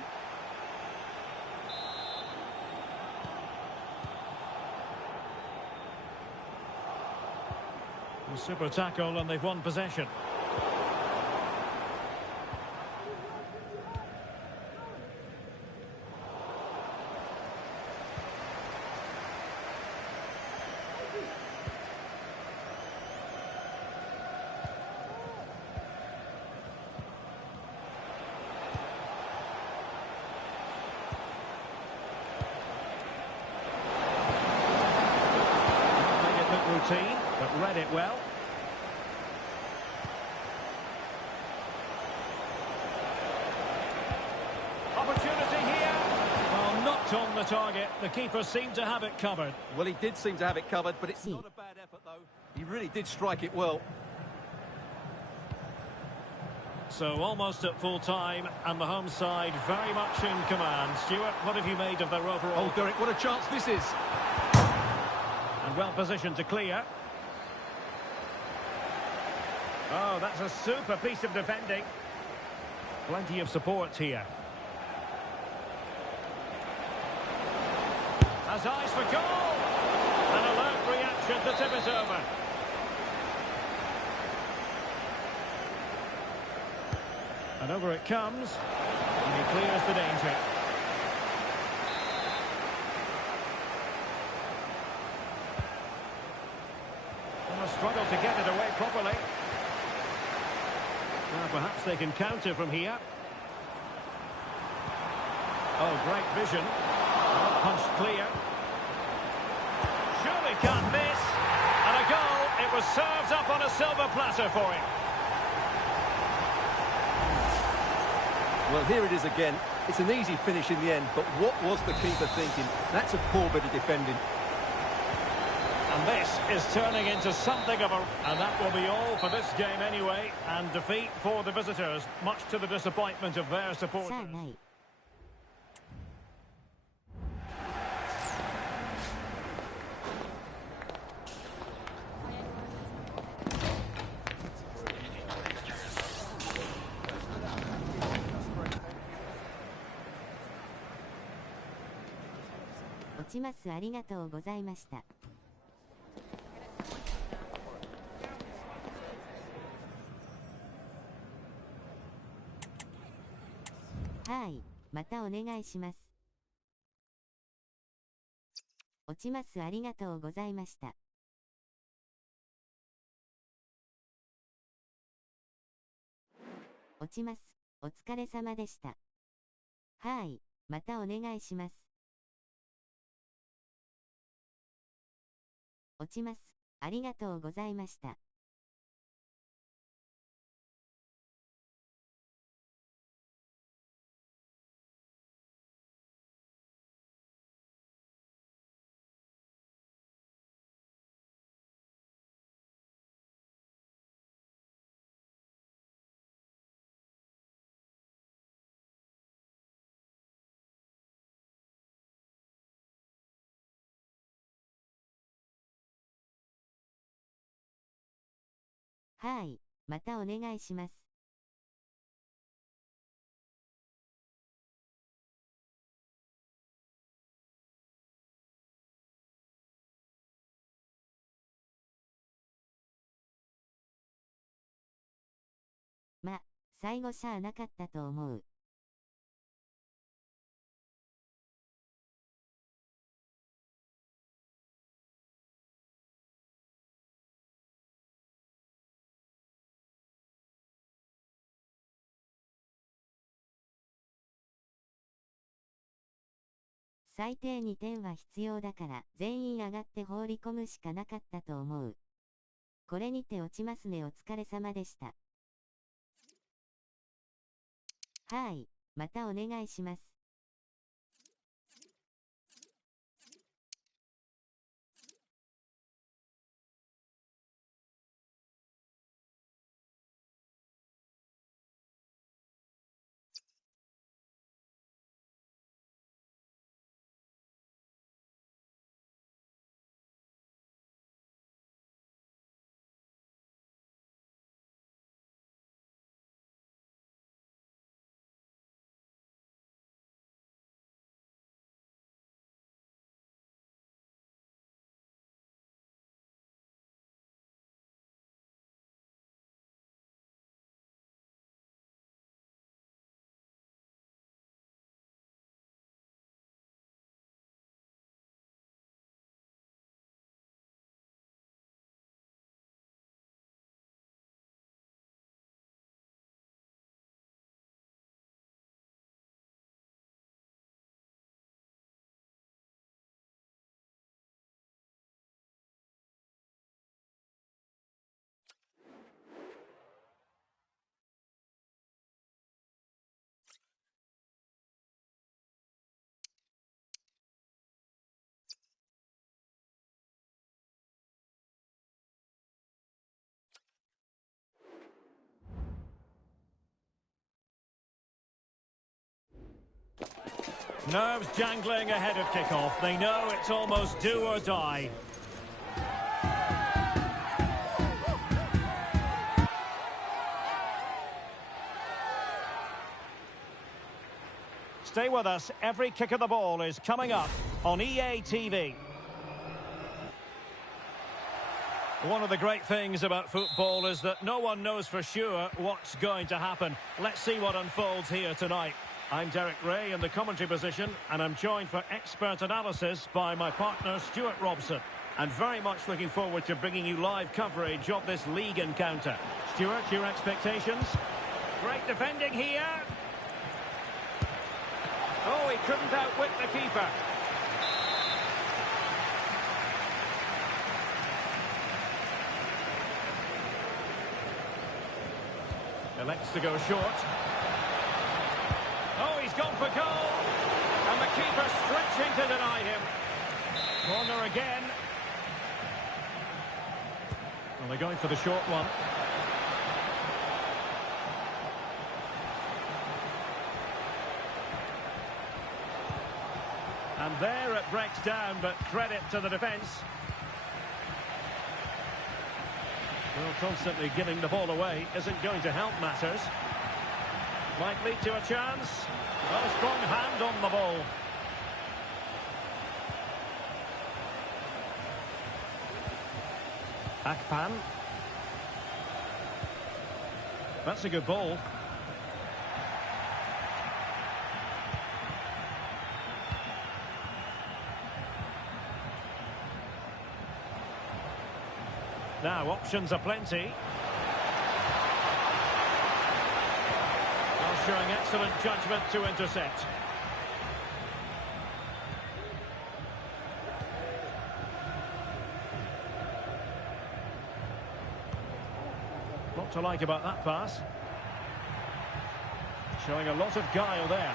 A super tackle and they've won possession. Routine, but read it well. Opportunity here. Well, not on the target. The keeper seemed to have it covered. Well, he did seem to have it covered, but it's not a bad effort, though. He really did strike it well. So almost at full time, and the home side very much in command. Stuart, what have you made of their overall? Oh, Derek, what a chance this is. And well positioned to clear. Oh, that's a super piece of defending. Plenty of support here. Has eyes for goal. An alert reaction to tip it over. And over it comes. And he clears the danger. And a struggle to get it away properly. Now perhaps they can counter from here. Oh, great vision. Punched clear. Surely can't miss. And a goal. It was served up on a silver platter for him. Well, here it is again. It's an easy finish in the end, but what was the keeper thinking? That's a poor bit of defending. And this is turning into something of a... And that will be all for this game anyway. And defeat for the visitors, much to the disappointment of their supporters. しゃあない。落ちます。ありがとうございました。はい、またお願いします。落ちます。ありがとうございました。落ちます。お疲れ様でした。はい、またお願いします。落ちます。ありがとうございました。はい、またお願いします。ま、最後しゃあなかったと思う。最低2点は必要だから全員上がって放り込むしかなかったと思う。これにて落ちますね。お疲れ様でした。はい、またお願いします。Nerves jangling ahead of kickoff. They know it's almost do or die. Stay with us. Every kick of the ball is coming up on EA TV. One of the great things about football is that no one knows for sure what's going to happen. Let's see what unfolds here tonight. I'm Derek Ray in the commentary position, and I'm joined for expert analysis by my partner Stuart Robson. And very much looking forward to bringing you live coverage of this league encounter. Stuart, your expectations? Great defending here. Oh, he couldn't outwit the keeper. Elects to go short. Oh, he's gone for goal. And the keeper stretching to deny him. Corner again. Well, they're going for the short one. And there it breaks down, but credit to the defence. Well, constantly giving the ball away isn't going to help matters. Might lead to a chance. Oh, strong hand on the ball. Akpan. That's a good ball. Now, options are plenty. Well, showing excellent judgment to intercept. Lot to like about that pass. Showing a lot of guile there.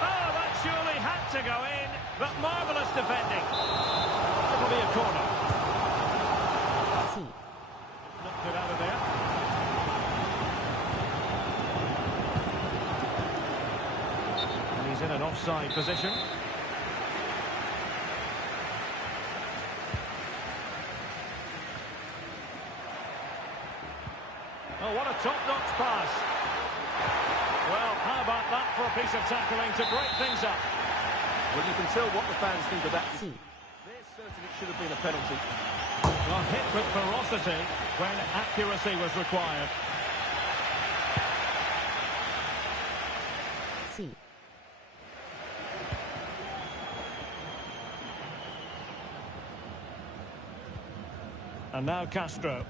Oh, that surely had to go in, but marvellous defending. It'll be a corner. Knocked it out of there. And he's in an offside position. Oh, what a top-notch pass. Well, how about that for a piece of tackling to break things up? Well, you can tell what the fans think of that. There's certainly it should have been a penalty. Well, hit with ferocity when accuracy was required. C. And now Castro.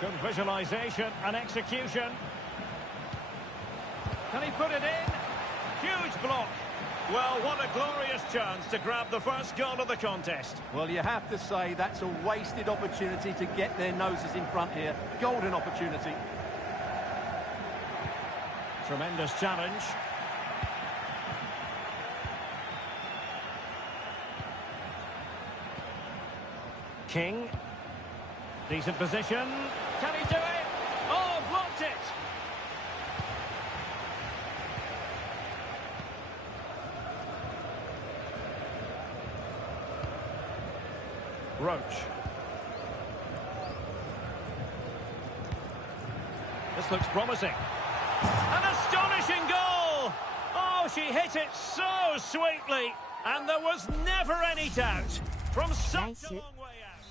Good visualisation and execution. Can he put it in? Huge block. Well, what a glorious chance to grab the first goal of the contest. Well, you have to say that's a wasted opportunity to get their noses in front here. Golden opportunity. Tremendous challenge. King. Decent position. Can he do it? Oh, blocked it. Roach. This looks promising. An astonishing goal! Oh, she hit it so sweetly, and there was never any doubt. From such a long way out.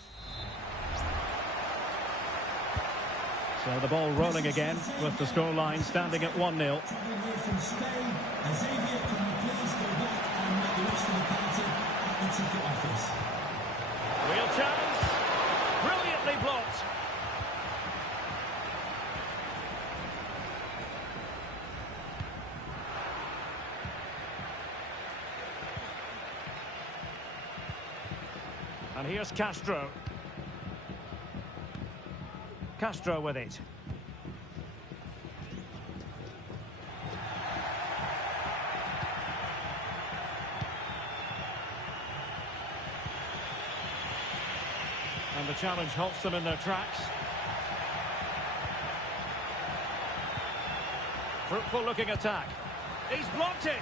So the ball rolling again, with the scoreline standing at 1-0. From Spain, Xavier, can you please go back and make the rest of the penalty at the ticket office? Real chance. Brilliantly blocked. And here's Castro. Castro with it. And And the challenge halts them in their tracks. Fruitful looking attack. He's blocked it.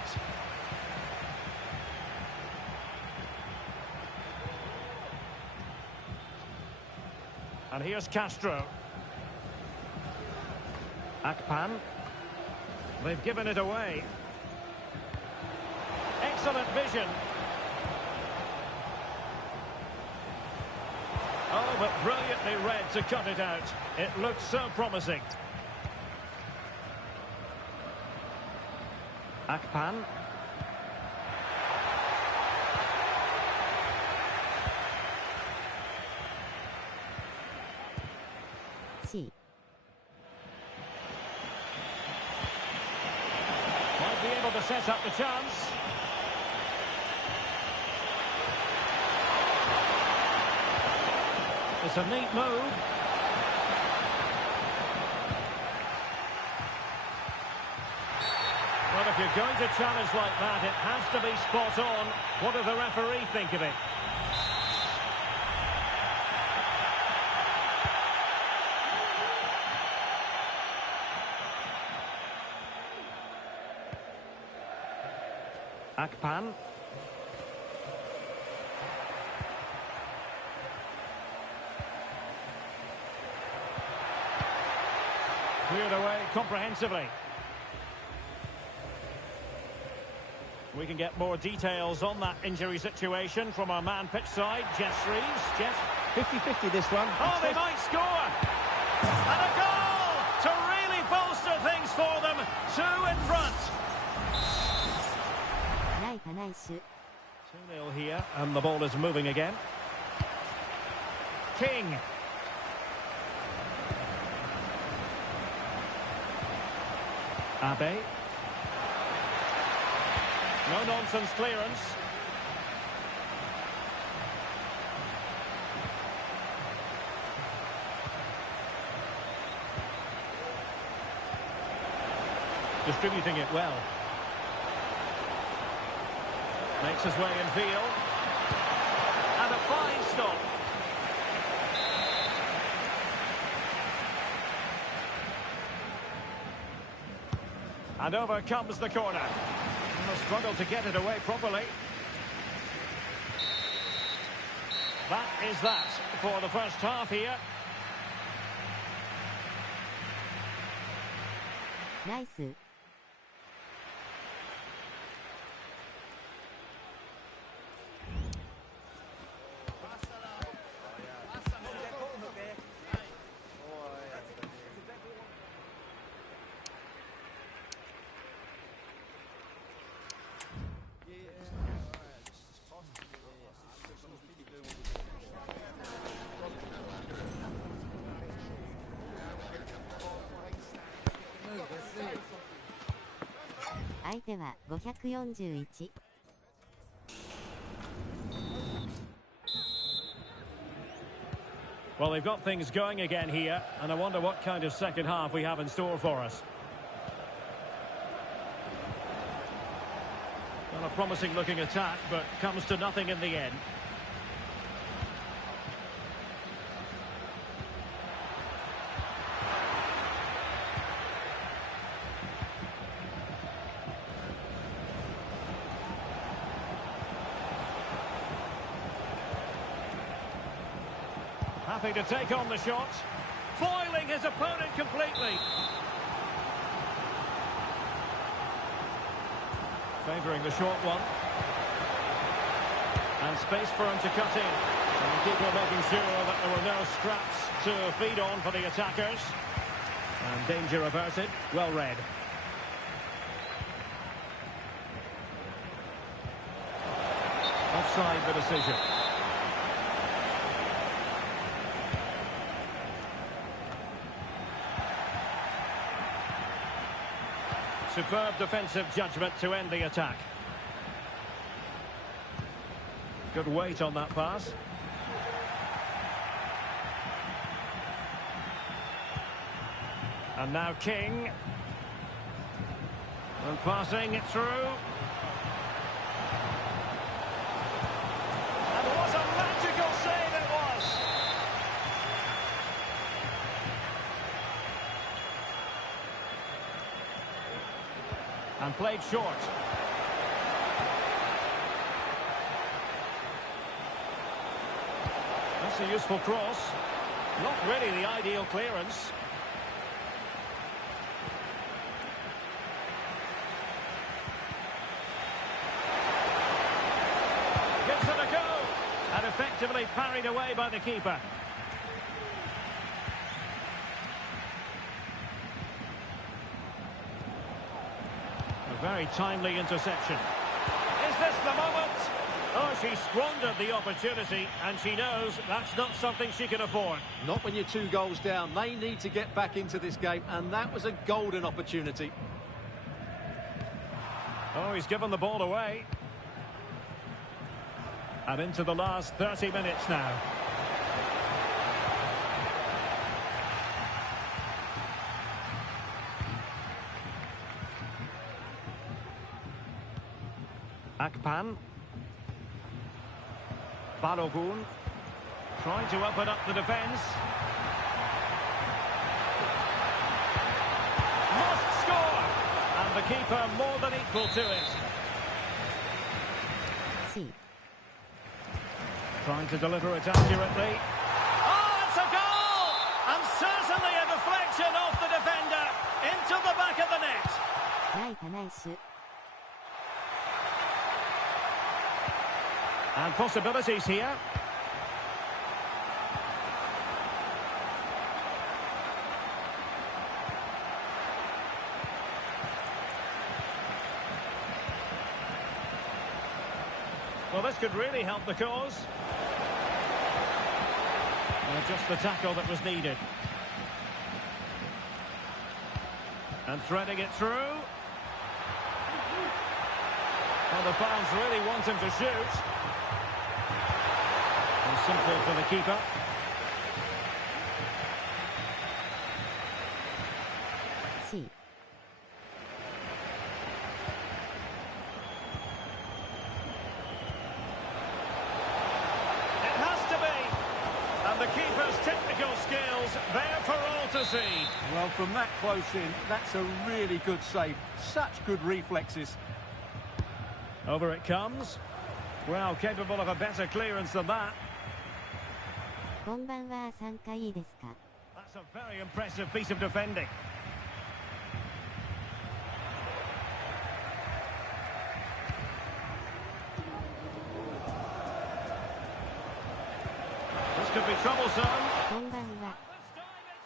And here's Castro. Akpan. They've given it away. Excellent vision. Oh, but brilliantly read to cut it out. It looks so promising. Akpan. C. Might be able to set up the chance. It's a neat move. Well, if you're going to challenge like that, it has to be spot on. What does the referee think of it? Akpan. Cleared away comprehensively. We can get more details on that injury situation from our man pitch side, Jeff Shreves. Jeff? 50-50 this one. Oh, they might score! And a goal to really bolster things for them. 2 in front. 2-0 here, and the ball is moving again. King. Abe. No-nonsense clearance. Distributing it well. Makes his way in field. And a fine stop. And over comes the corner. Struggle to get it away properly. That is that for the first half here. Nice.相手は541。Well, they've got things going again here, and I wonder what kind of second half we have in store for us. Well, a promising looking attack, but comes to nothing in the end. Happy to take on the shot, foiling his opponent completely. Favouring the short one. And space for him to cut in. And the keeper making sure that there were no scraps to feed on for the attackers. And danger averted, well read. Offside the decision. Superb defensive judgment to end the attack. Good weight on that pass. And now King. And passing it through. And what a magical save it was! played short. That's a useful cross. Not really the ideal clearance. Gives it a go. And effectively parried away by the keeper. A very timely interception. Is this the moment? Oh, she squandered the opportunity, and she knows that's not something she can afford. Not when you're 2 goals down. They need to get back into this game, and that was a golden opportunity. Oh, he's given the ball away. And into the last 30 minutes now. Akpan. Balogun. Trying to open up the defence. Must score! And the keeper more than equal to it. C. Trying to deliver it accurately. Oh, it's a goal! And certainly a deflection off the defender into the back of the net. ナイパナイス。And possibilities here. Well, this could really help the cause. Well, just the tackle that was needed. And threading it through. Well, the fans really want him to shoot. And simple for the keeper. C. It has to be. And the keeper's technical skills there for all to see. Well, from that close in, that's a really good save. Such good reflexes. Over it comes. Well, capable of a better clearance than that. こんばんは、参加いいですか? That's a very impressive piece of defending. This could be troublesome. こんばんは。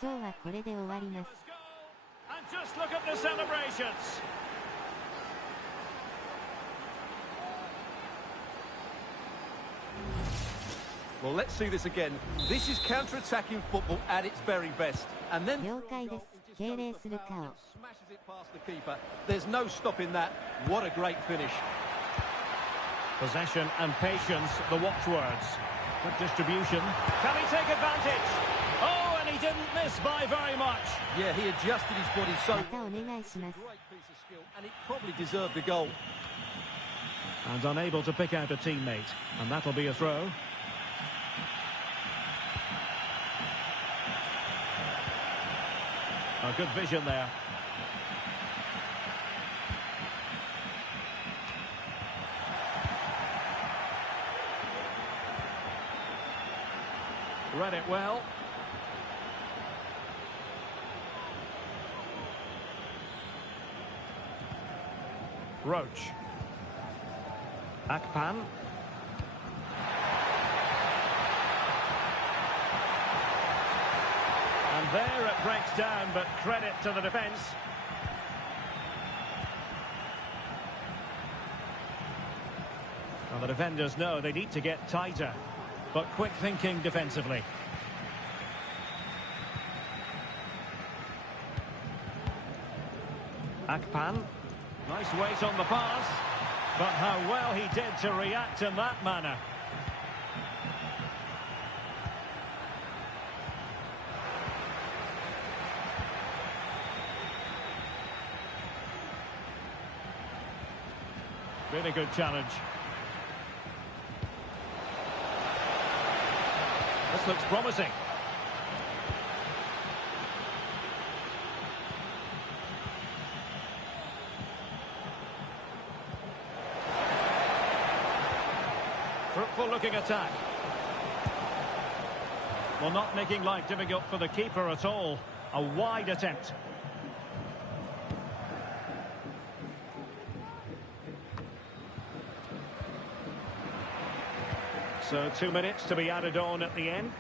今日はこれで終わります。 And just look at the celebrations. Well, let's see this again. This is counter-attacking football at its very best. And then... 了解です。敬礼する顔。 Smashes it past the keeper. There's no stopping that. What a great finish. Possession and patience, the watchwords. Good distribution. Can he take advantage? Oh, and he didn't miss by very much. Yeah, he adjusted his body so... またお願いします。 Great piece of skill, and it probably deserved the goal. And unable to pick out a teammate. And that'll be a throw. A good vision there. Read it well. Roach. Akpan. And there it breaks down, but credit to the defence. Well, the defenders know they need to get tighter, but quick thinking defensively. Akpan. Nice weight on the pass, but how well he did to react in that manner. Really good challenge. This looks promising. Fruitful looking attack. Well, not making life difficult for the keeper at all. A wide attempt. So 2 minutes to be added on at the end.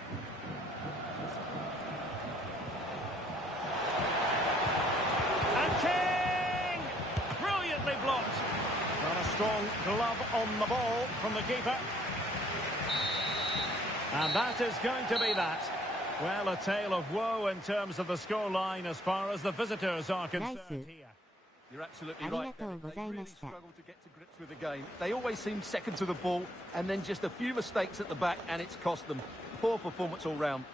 And King! Brilliantly blocked. Well, a strong glove on the ball from the keeper. And that is going to be that. Well, a tale of woe in terms of the scoreline as far as the visitors are concerned here. You're absolutely right. They really struggle to get to grips with the game. They always seem second to the ball, and then just a few mistakes at the back, and it's cost them. Poor performance all round.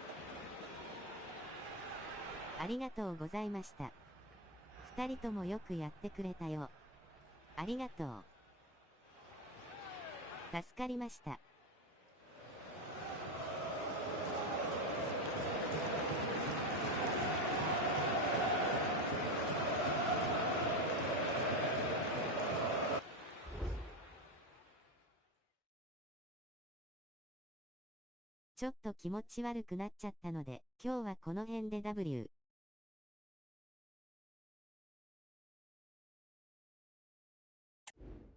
ありがとうございました。二人ともよくやってくれたよ。ありがとう。助かりました。ちょっと気持ち悪くなっちゃったので、今日はこの辺で W。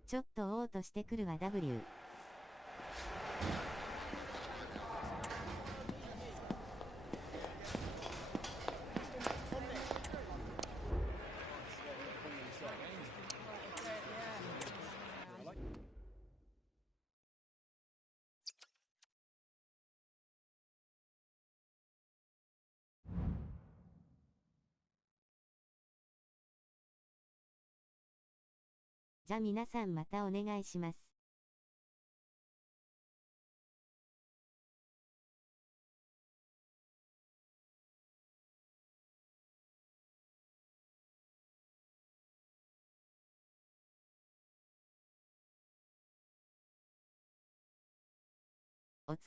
ちょっとおうとしてくるわ W。じゃあ皆さんまたお願いします。お疲れ。